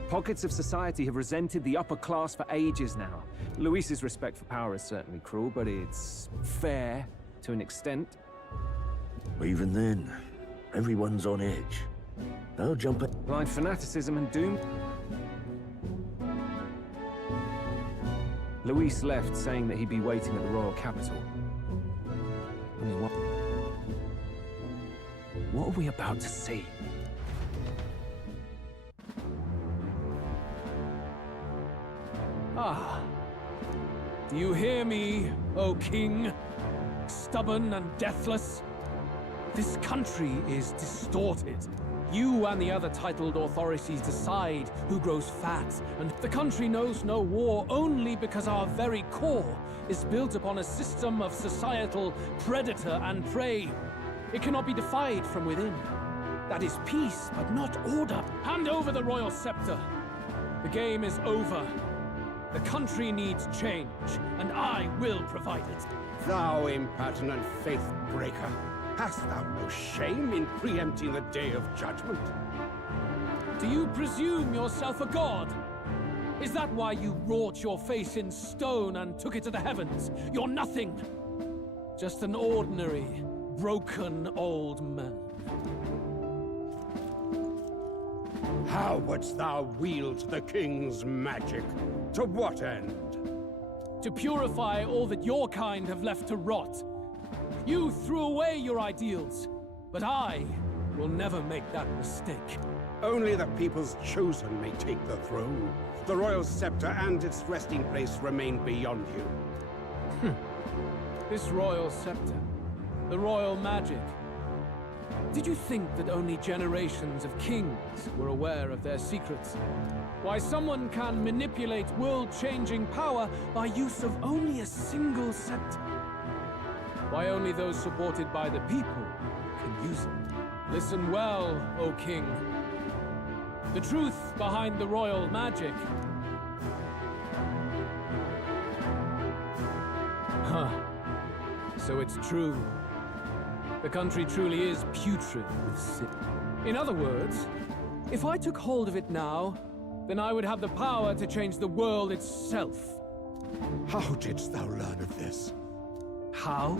Pockets of society have resented the upper class for ages now. Luis's respect for power is certainly cruel, but it's fair to an extent. Even then, everyone's on edge. They'll jump at... Blind fanaticism and doom. Luis left saying that he'd be waiting at the royal capital. Only what are we about to see? Ah. Do you hear me, O king? Stubborn and deathless? This country is distorted. You and the other titled authorities decide who grows fat, and the country knows no war only because our very core is built upon a system of societal predator and prey. It cannot be defied from within. That is peace, but not order. Hand over the royal scepter. The game is over. The country needs change, and I will provide it. Thou impertinent faith breaker, hast thou no shame in preempting the day of judgment? Do you presume yourself a god? Is that why you wrought your face in stone and took it to the heavens? You're nothing. Just an ordinary, broken old man. How wouldst thou wield the king's magic? To what end? To purify all that your kind have left to rot. You threw away your ideals, but I will never make that mistake. Only the people's chosen may take the throne. The royal scepter and its resting place remain beyond you. This royal scepter, the royal magic. Did you think that only generations of kings were aware of their secrets? Why someone can manipulate world-changing power by use of only a single scepter? Why only those supported by the people can use it? Listen well, O king. The truth behind the royal magic. Huh. So it's true. The country truly is putrid with sin. In other words, if I took hold of it now, then I would have the power to change the world itself. How didst thou learn of this? How?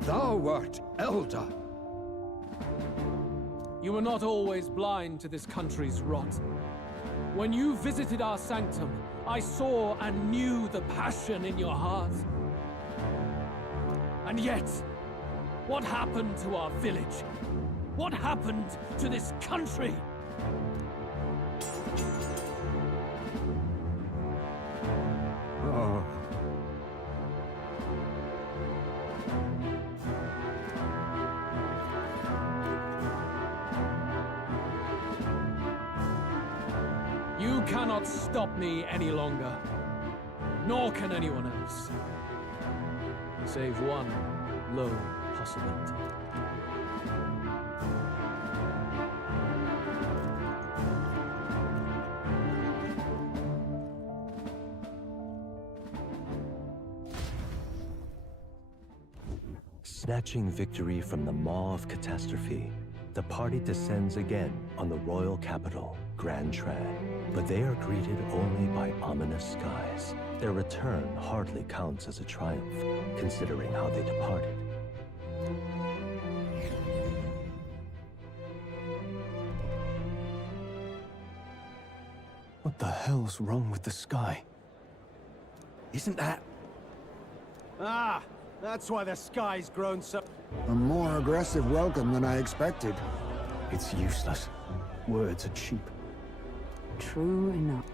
Thou wert elder. You were not always blind to this country's rot. When you visited our sanctum, I saw and knew the passion in your heart. And yet, what happened to our village? What happened to this country? Oh. You cannot stop me any longer. Nor can anyone else. Save one low possibility. Snatching victory from the maw of catastrophe, the party descends again on the royal capital, Grand Trad. But they are greeted only by ominous skies. Their return hardly counts as a triumph, considering how they departed. What the hell's wrong with the sky? Isn't that... Ah, that's why the sky's grown so... A more aggressive welcome than I expected. It's useless. Words are cheap. True enough.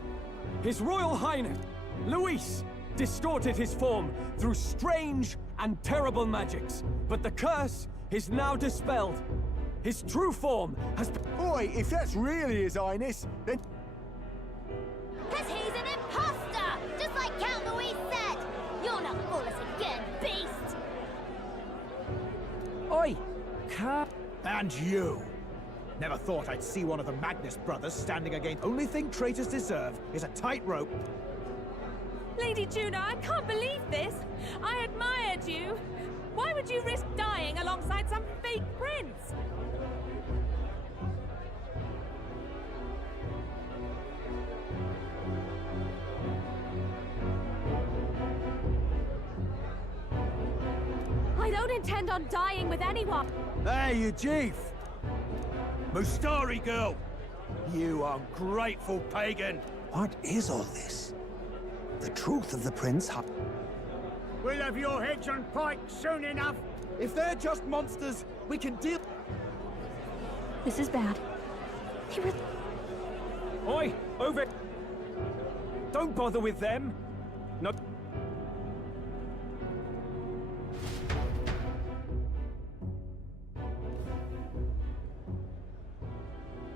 His Royal Highness, Luis, distorted his form through strange and terrible magics. But the curse is now dispelled. His true form has been... Oi, if that's really His Highness, then... Because he's an imposter! Just like Count Luis said! You'll not fool us again, beast! Oi! And you! Never thought I'd see one of the Magnus brothers standing against... Only thing traitors deserve is a tightrope. Lady Juna, I can't believe this! I admired you! Why would you risk dying alongside some fake prince? I don't intend on dying with anyone! Hey, you chief! Mustari girl! You ungrateful pagan! What is all this? The truth of the prince... We'll have your heads on pike soon enough. If they're just monsters, we can deal... This is bad. He really... Oi, over... Don't bother with them. No...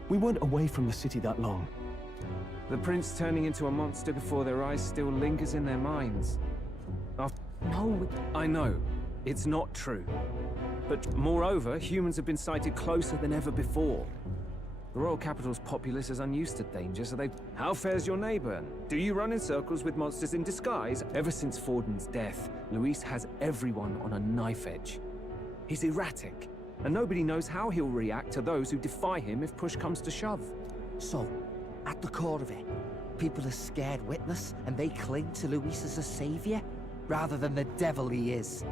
We weren't away from the city that long. The prince turning into a monster before their eyes still lingers in their minds. No. I know. It's not true. But moreover, humans have been sighted closer than ever before. The royal capital's populace is unused to danger, so they... How fares your neighbor? Do you run in circles with monsters in disguise? Ever since Forden's death, Luis has everyone on a knife edge. He's erratic, and nobody knows how he'll react to those who defy him if push comes to shove. So, at the core of it, people are scared witless, and they cling to Luis as a savior, rather than the devil he is.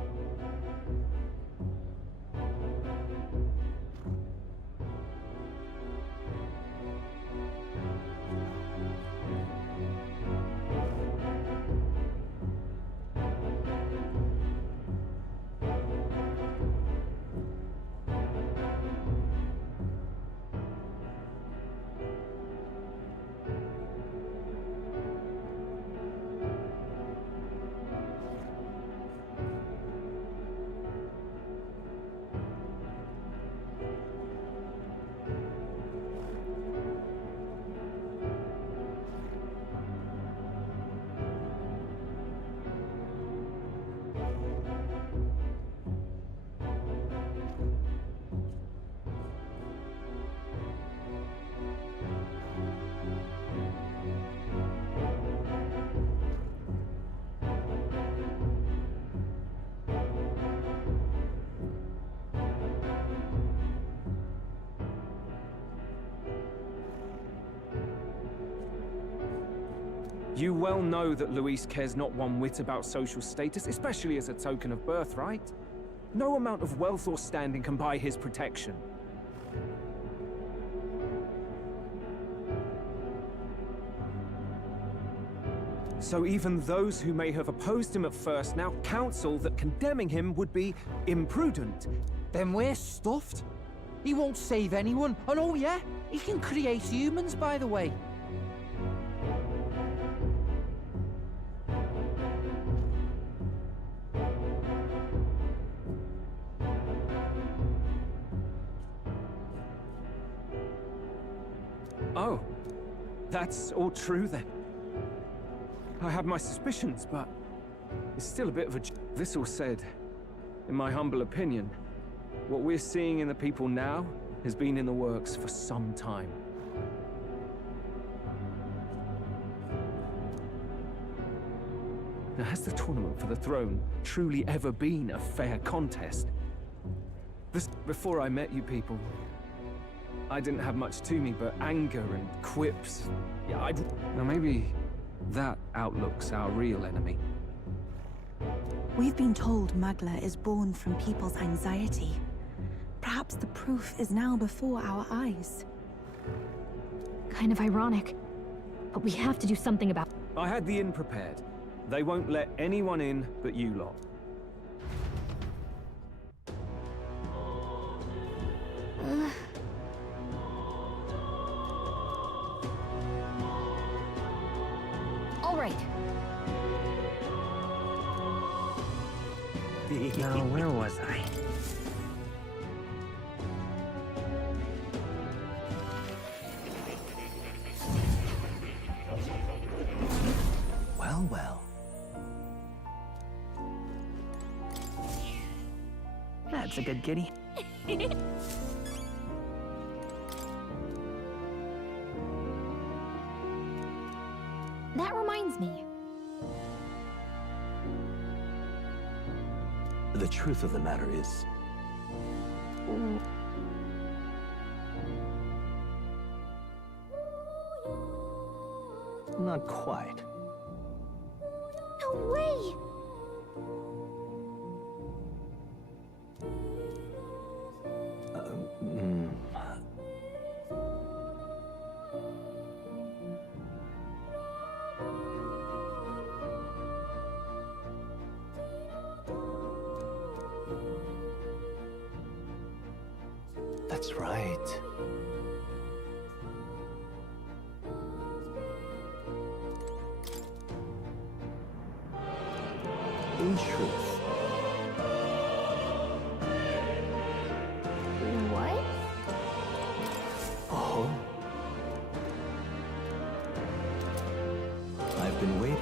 You well know that Luis cares not one whit about social status, especially as a token of birthright. No amount of wealth or standing can buy his protection. So even those who may have opposed him at first now counsel that condemning him would be imprudent. Then we're stuffed. He won't save anyone, and oh yeah, he can create humans, by the way. Oh, that's all true then. I have my suspicions, but it's still a bit of a... This all said, in my humble opinion, what we're seeing in the people now has been in the works for some time. Now, has the tournament for the throne truly ever been a fair contest? Before I met you people, I didn't have much to me but anger and quips. Yeah, Now maybe that outlook's our real enemy. We've been told Magla is born from people's anxiety. Perhaps the proof is now before our eyes. Kind of ironic, but we have to do something about it. I had the inn prepared. They won't let anyone in but you lot. All right. Now, where was I? Well, well. That's a good kitty. That reminds me. The truth of the matter is... Not quite. No way! That's right. In truth, What? oh, I've been waiting.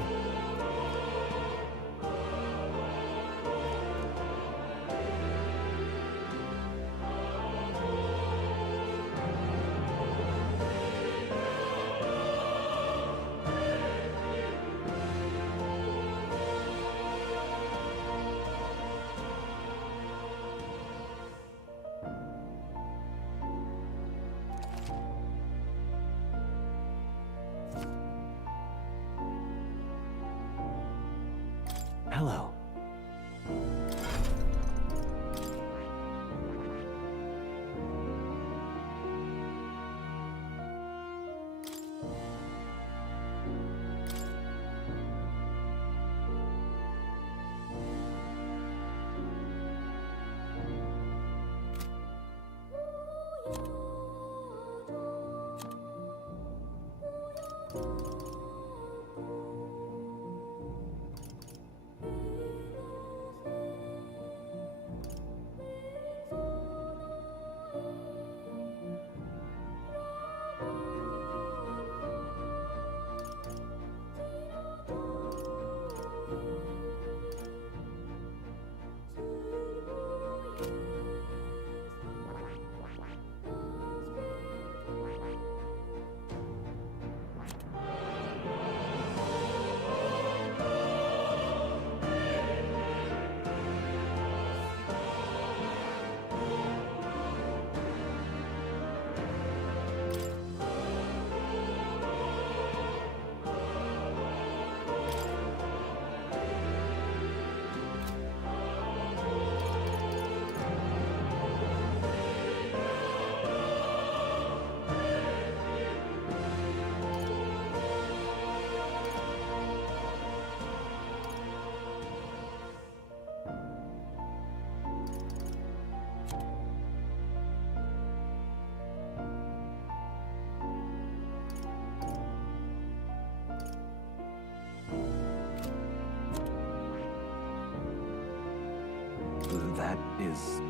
Hello. is...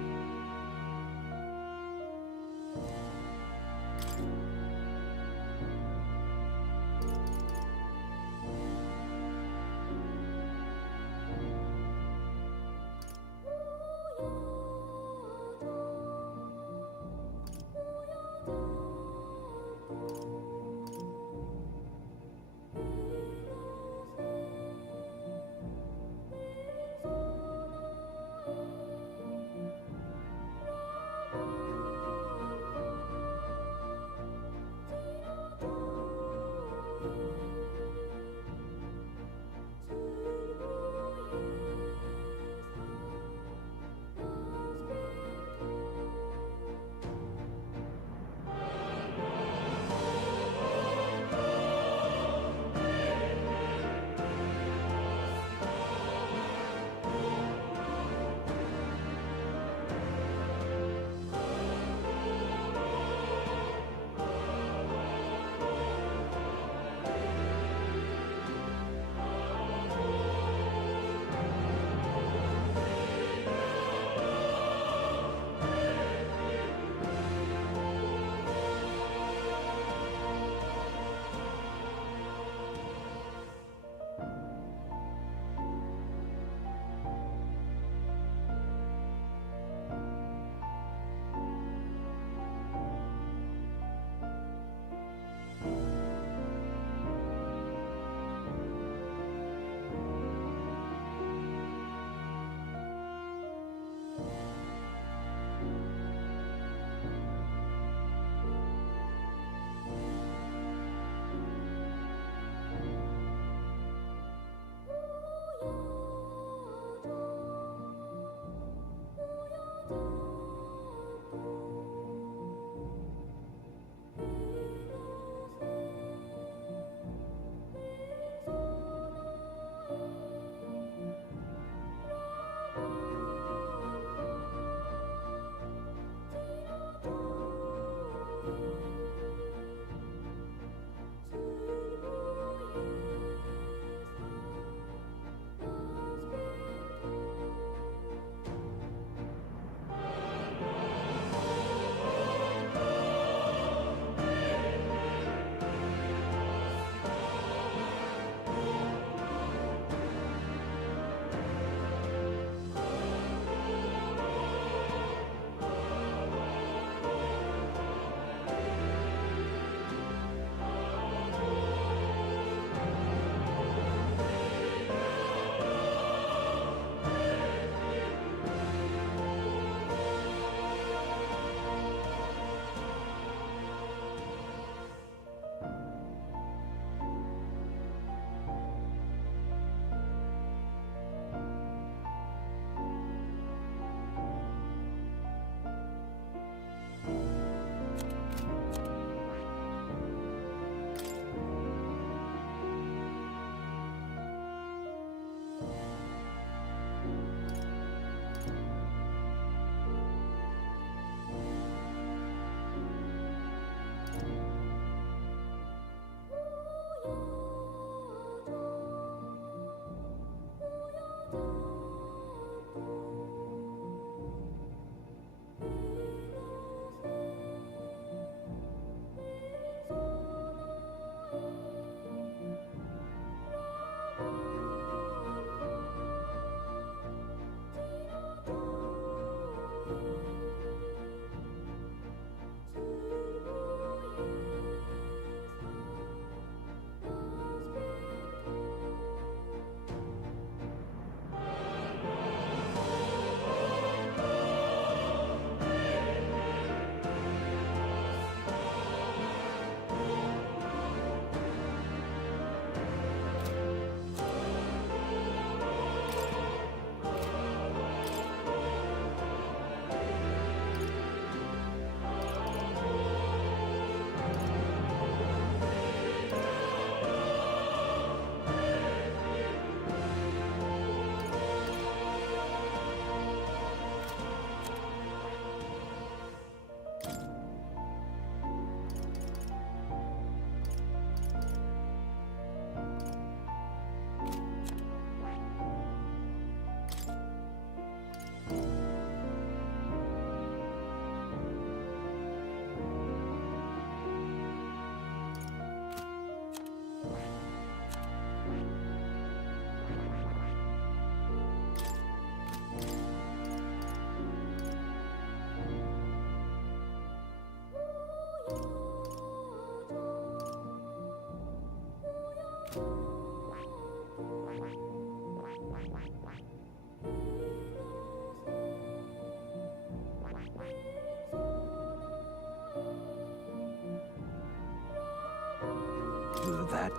that.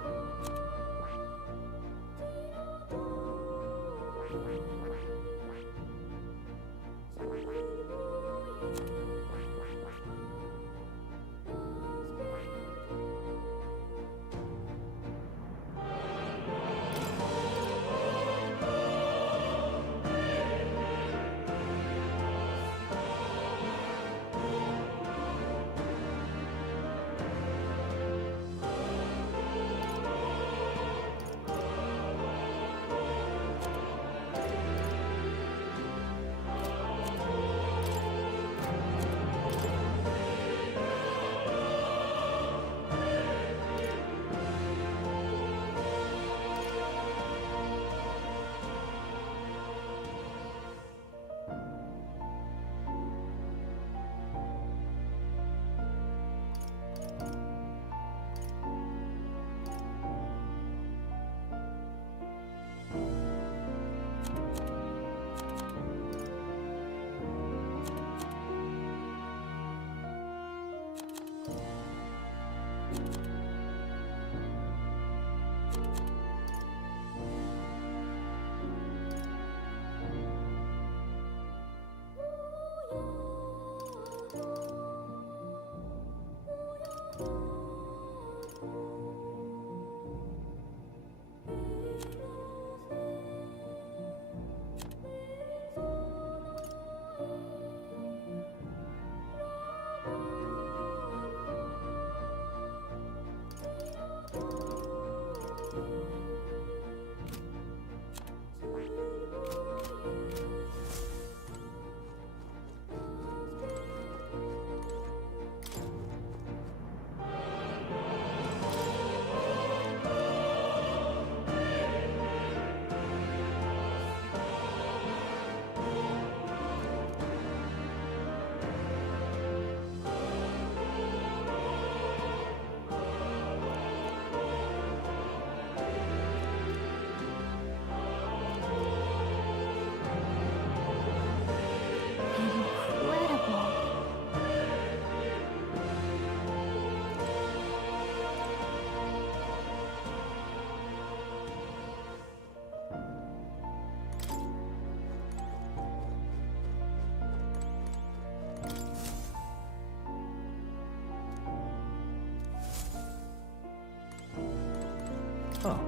Oh.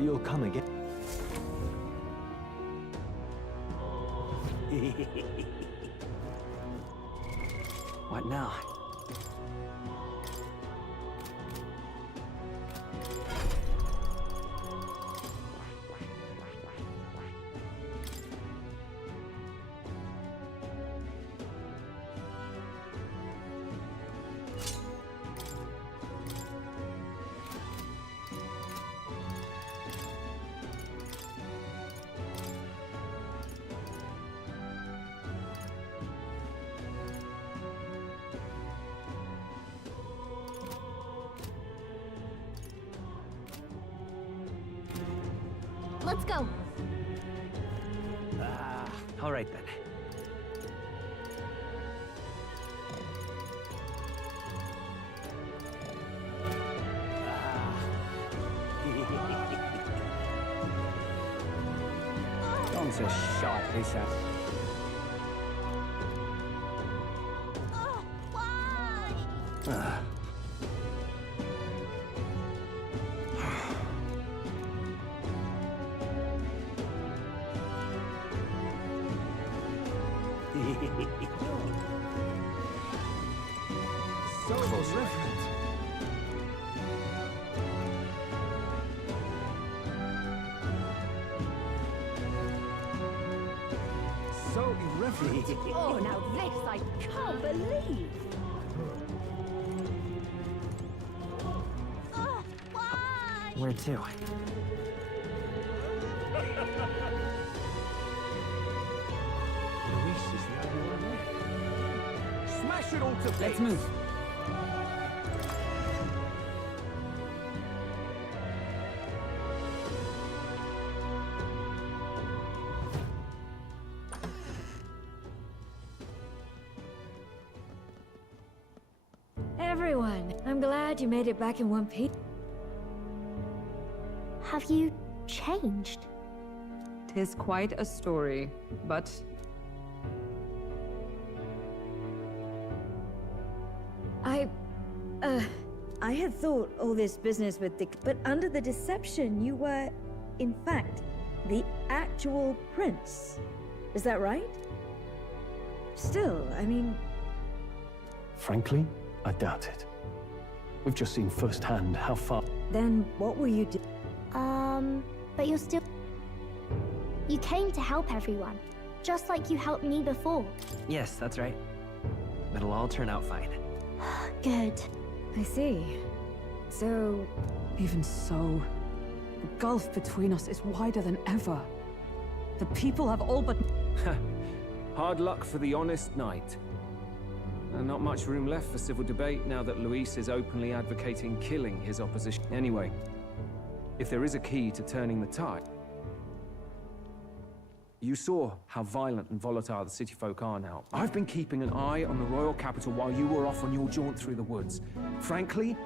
You'll come again. What now? Let's go. All right then. Don't a shot, Lisa. So irreverent. So irreverent. Oh, now this I can't believe. Where to? Luis is the only one left. Smash it all to bits! Let's move. Everyone, I'm glad you made it back in one piece. Have you changed? 'Tis quite a story, but I had thought all this business with Dick, but under the deception, you were, in fact, the actual prince. Is that right? Still, I mean... Frankly, I doubt it. We've just seen firsthand how far... Then what will you do? But you're still... You came to help everyone, just like you helped me before. Yes, that's right. It'll all turn out fine. Good. I see. So... even so, the gulf between us is wider than ever. The people have all but... Hard luck for the honest knight. And not much room left for civil debate now that Luis is openly advocating killing his opposition. Anyway, if there is a key to turning the tide... You saw how violent and volatile the city folk are now. I've been keeping an eye on the royal capital while you were off on your jaunt through the woods. Frankly,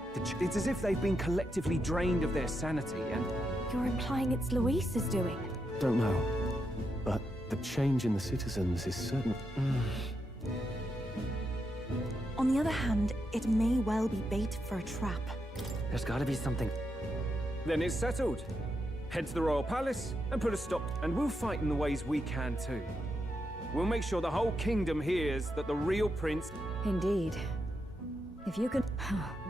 it's as if they've been collectively drained of their sanity and... You're implying it's Luis's doing? Don't know. But the change in the citizens is certain. On the other hand, it may well be bait for a trap. There's gotta be something. Then it's settled. Head to the royal palace and put a stop, and we'll fight in the ways we can too. We'll make sure the whole kingdom hears that the real prince... Indeed. If you can...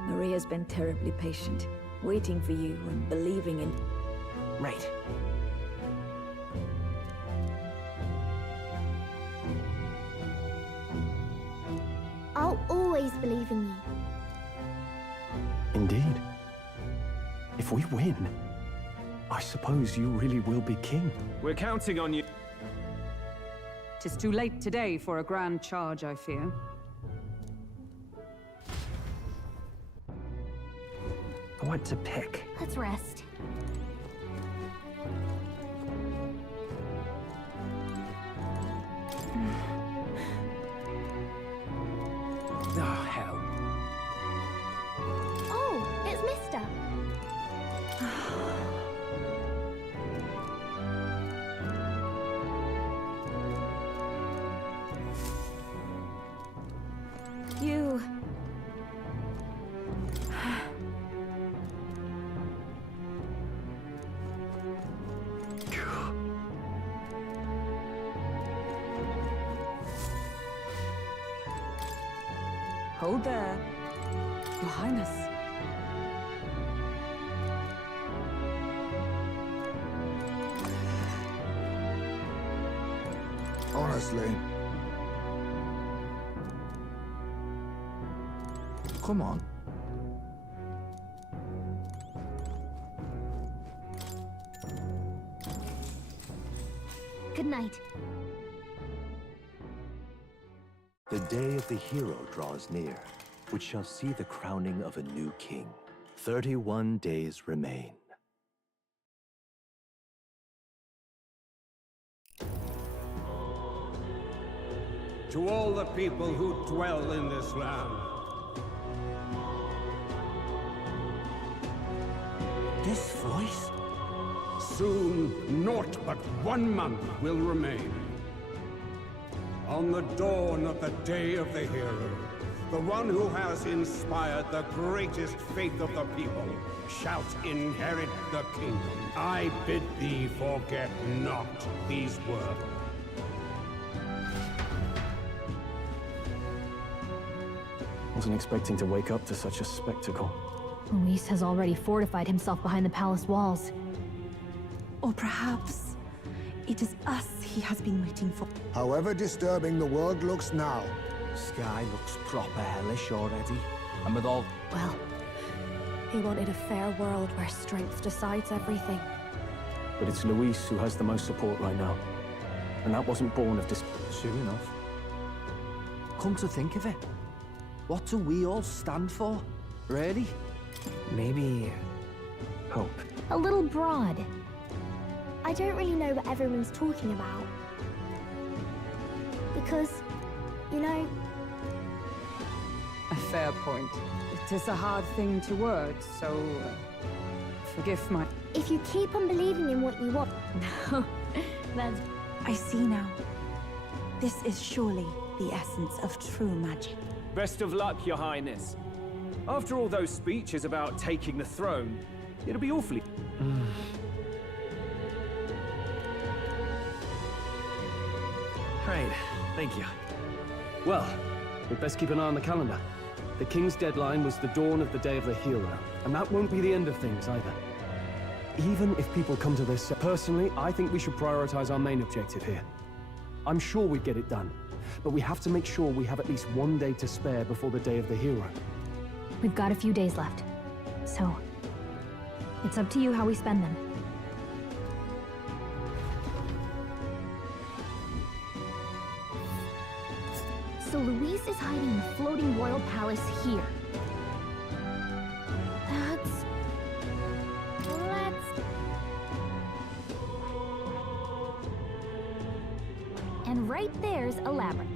Maria's been terribly patient, waiting for you and believing in... Right. I'll always believe in you. Indeed. If we win, I suppose you really will be king. We're counting on you. 'Tis too late today for a grand charge, I fear. What to pick? Let's rest. Oh, hell. Oh, it's Mister. You... Hold there, Your Highness. Honestly. Come on. Good night. The day of the hero draws near, which shall see the crowning of a new king. 31 days remain. To all the people who dwell in this land, This voice? soon naught but 1 month will remain. On the dawn of the day of the hero, the one who has inspired the greatest faith of the people shalt inherit the kingdom. I bid thee forget not these words. Wasn't expecting to wake up to such a spectacle. Luis has already fortified himself behind the palace walls. Or perhaps it is us he has been waiting for. However disturbing the world looks now, Sky looks proper hellish already. And with all... Well, he wanted a fair world where strength decides everything. But it's Luis who has the most support right now. And that wasn't born of Soon enough. Come to think of it, what do we all stand for, really? Maybe... hope. A little broad. I don't really know what everyone's talking about. Because, you know... A fair point. It is a hard thing to word, so... forgive my... If you keep on believing in what you want... That's... I see now. This is surely the essence of true magic. Best of luck, Your Highness. After all those speeches about taking the throne, it'll be awfully... Right, thank you. Well, we'd best keep an eye on the calendar. The King's deadline was the dawn of the Day of the Hero, and that won't be the end of things either. Even if people come to this... Personally, I think we should prioritize our main objective here. I'm sure we'd get it done, but we have to make sure we have at least one day to spare before the Day of the Hero. We've got a few days left. So, it's up to you how we spend them. So Luis is hiding in the floating royal palace here. And right there's a labyrinth.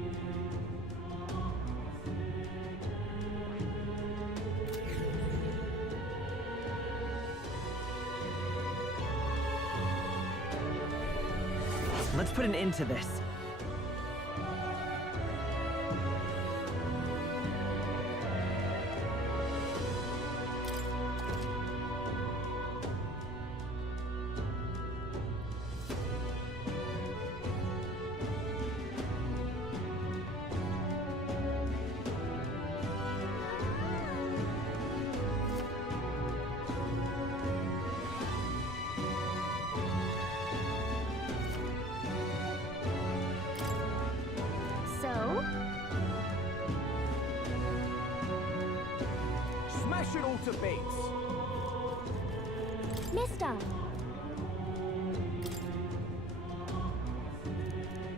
Let's put an end to this. Smash it all to bits! Mister!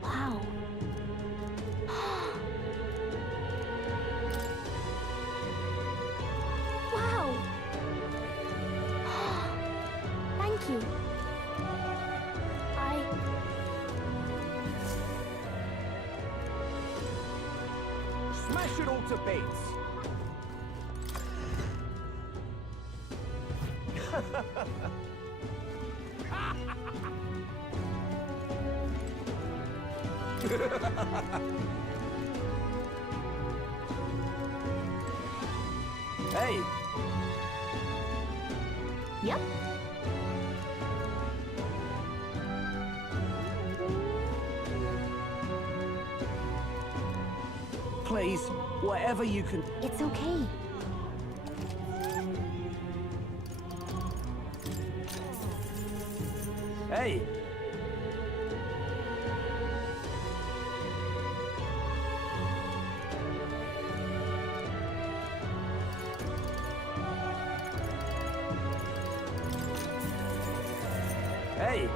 Wow. Wow! Thank you. Smash it all to bits! Hey! Yep. Please, whatever you can... It's okay. Hey! Hey!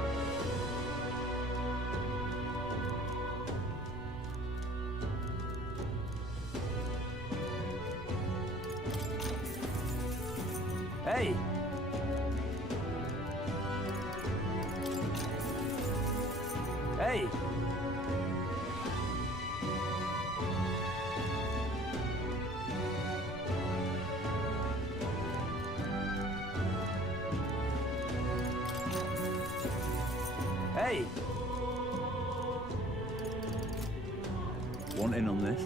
Hey! Hey! Hey! Want in on this?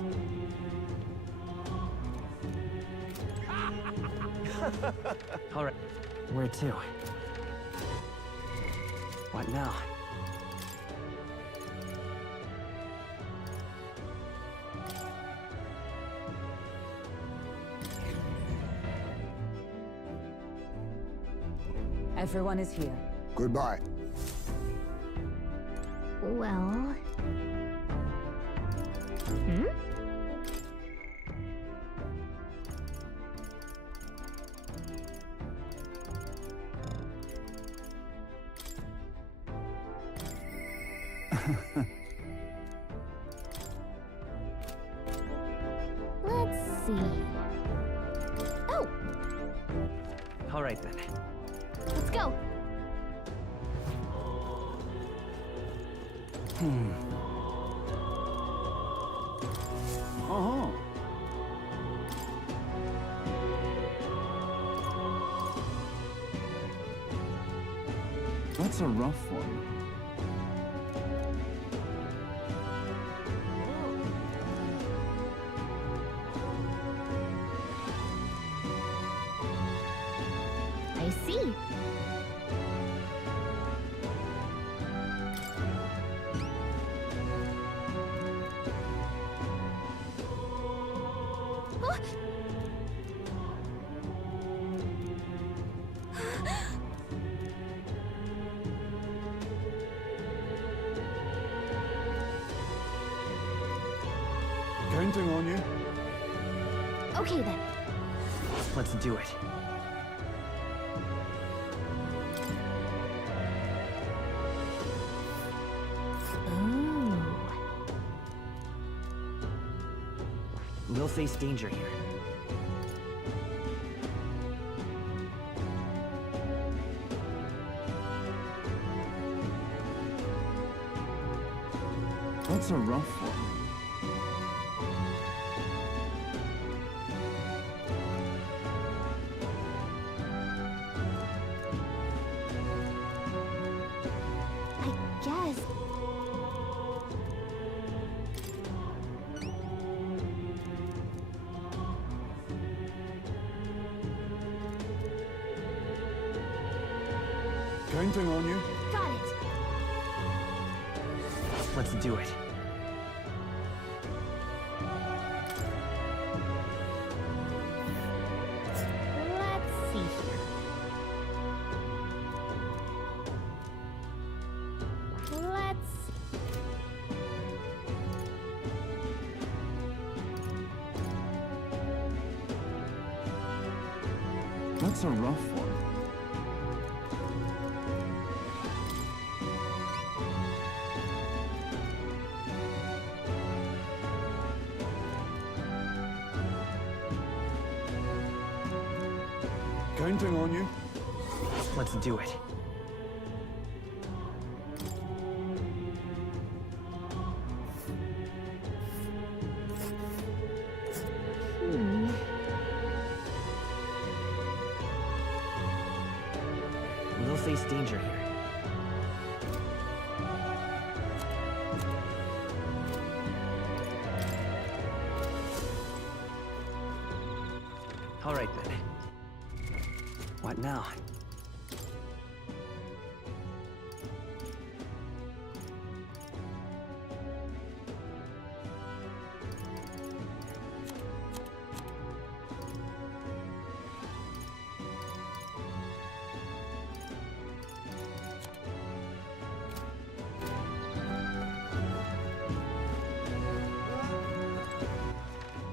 All right. Where to? What now? Everyone is here. Goodbye. Well... Hmm? Let's see... Oh! All right then. Let's go! Oh. That's a rough one. I see. Counting on you. Okay then. Let's do it. Ooh. We'll face danger here. That's a rough one. I guess. Counting on you. Got it. Let's do it. Let's see here. Let's That's a rough one. Counting on you. Let's do it. We'll face danger here. All right then. What now?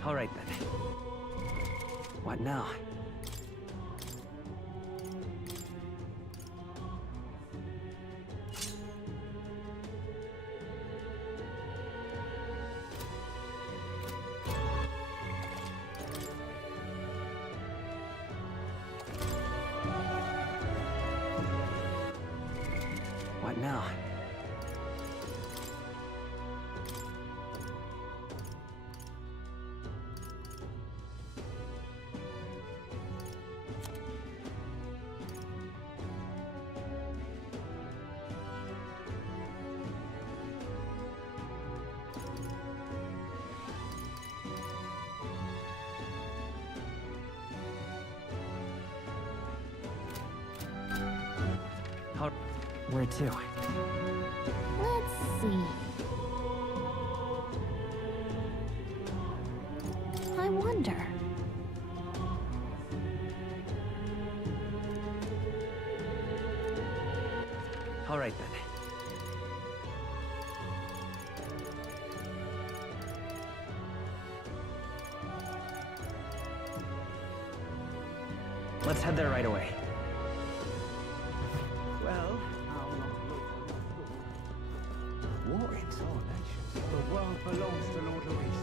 All right then. What now? What now? Where to? let's see. I wonder. All right then. Let's head there right away. Well, I'll not look. What incarnation? The world belongs to Lord Luis.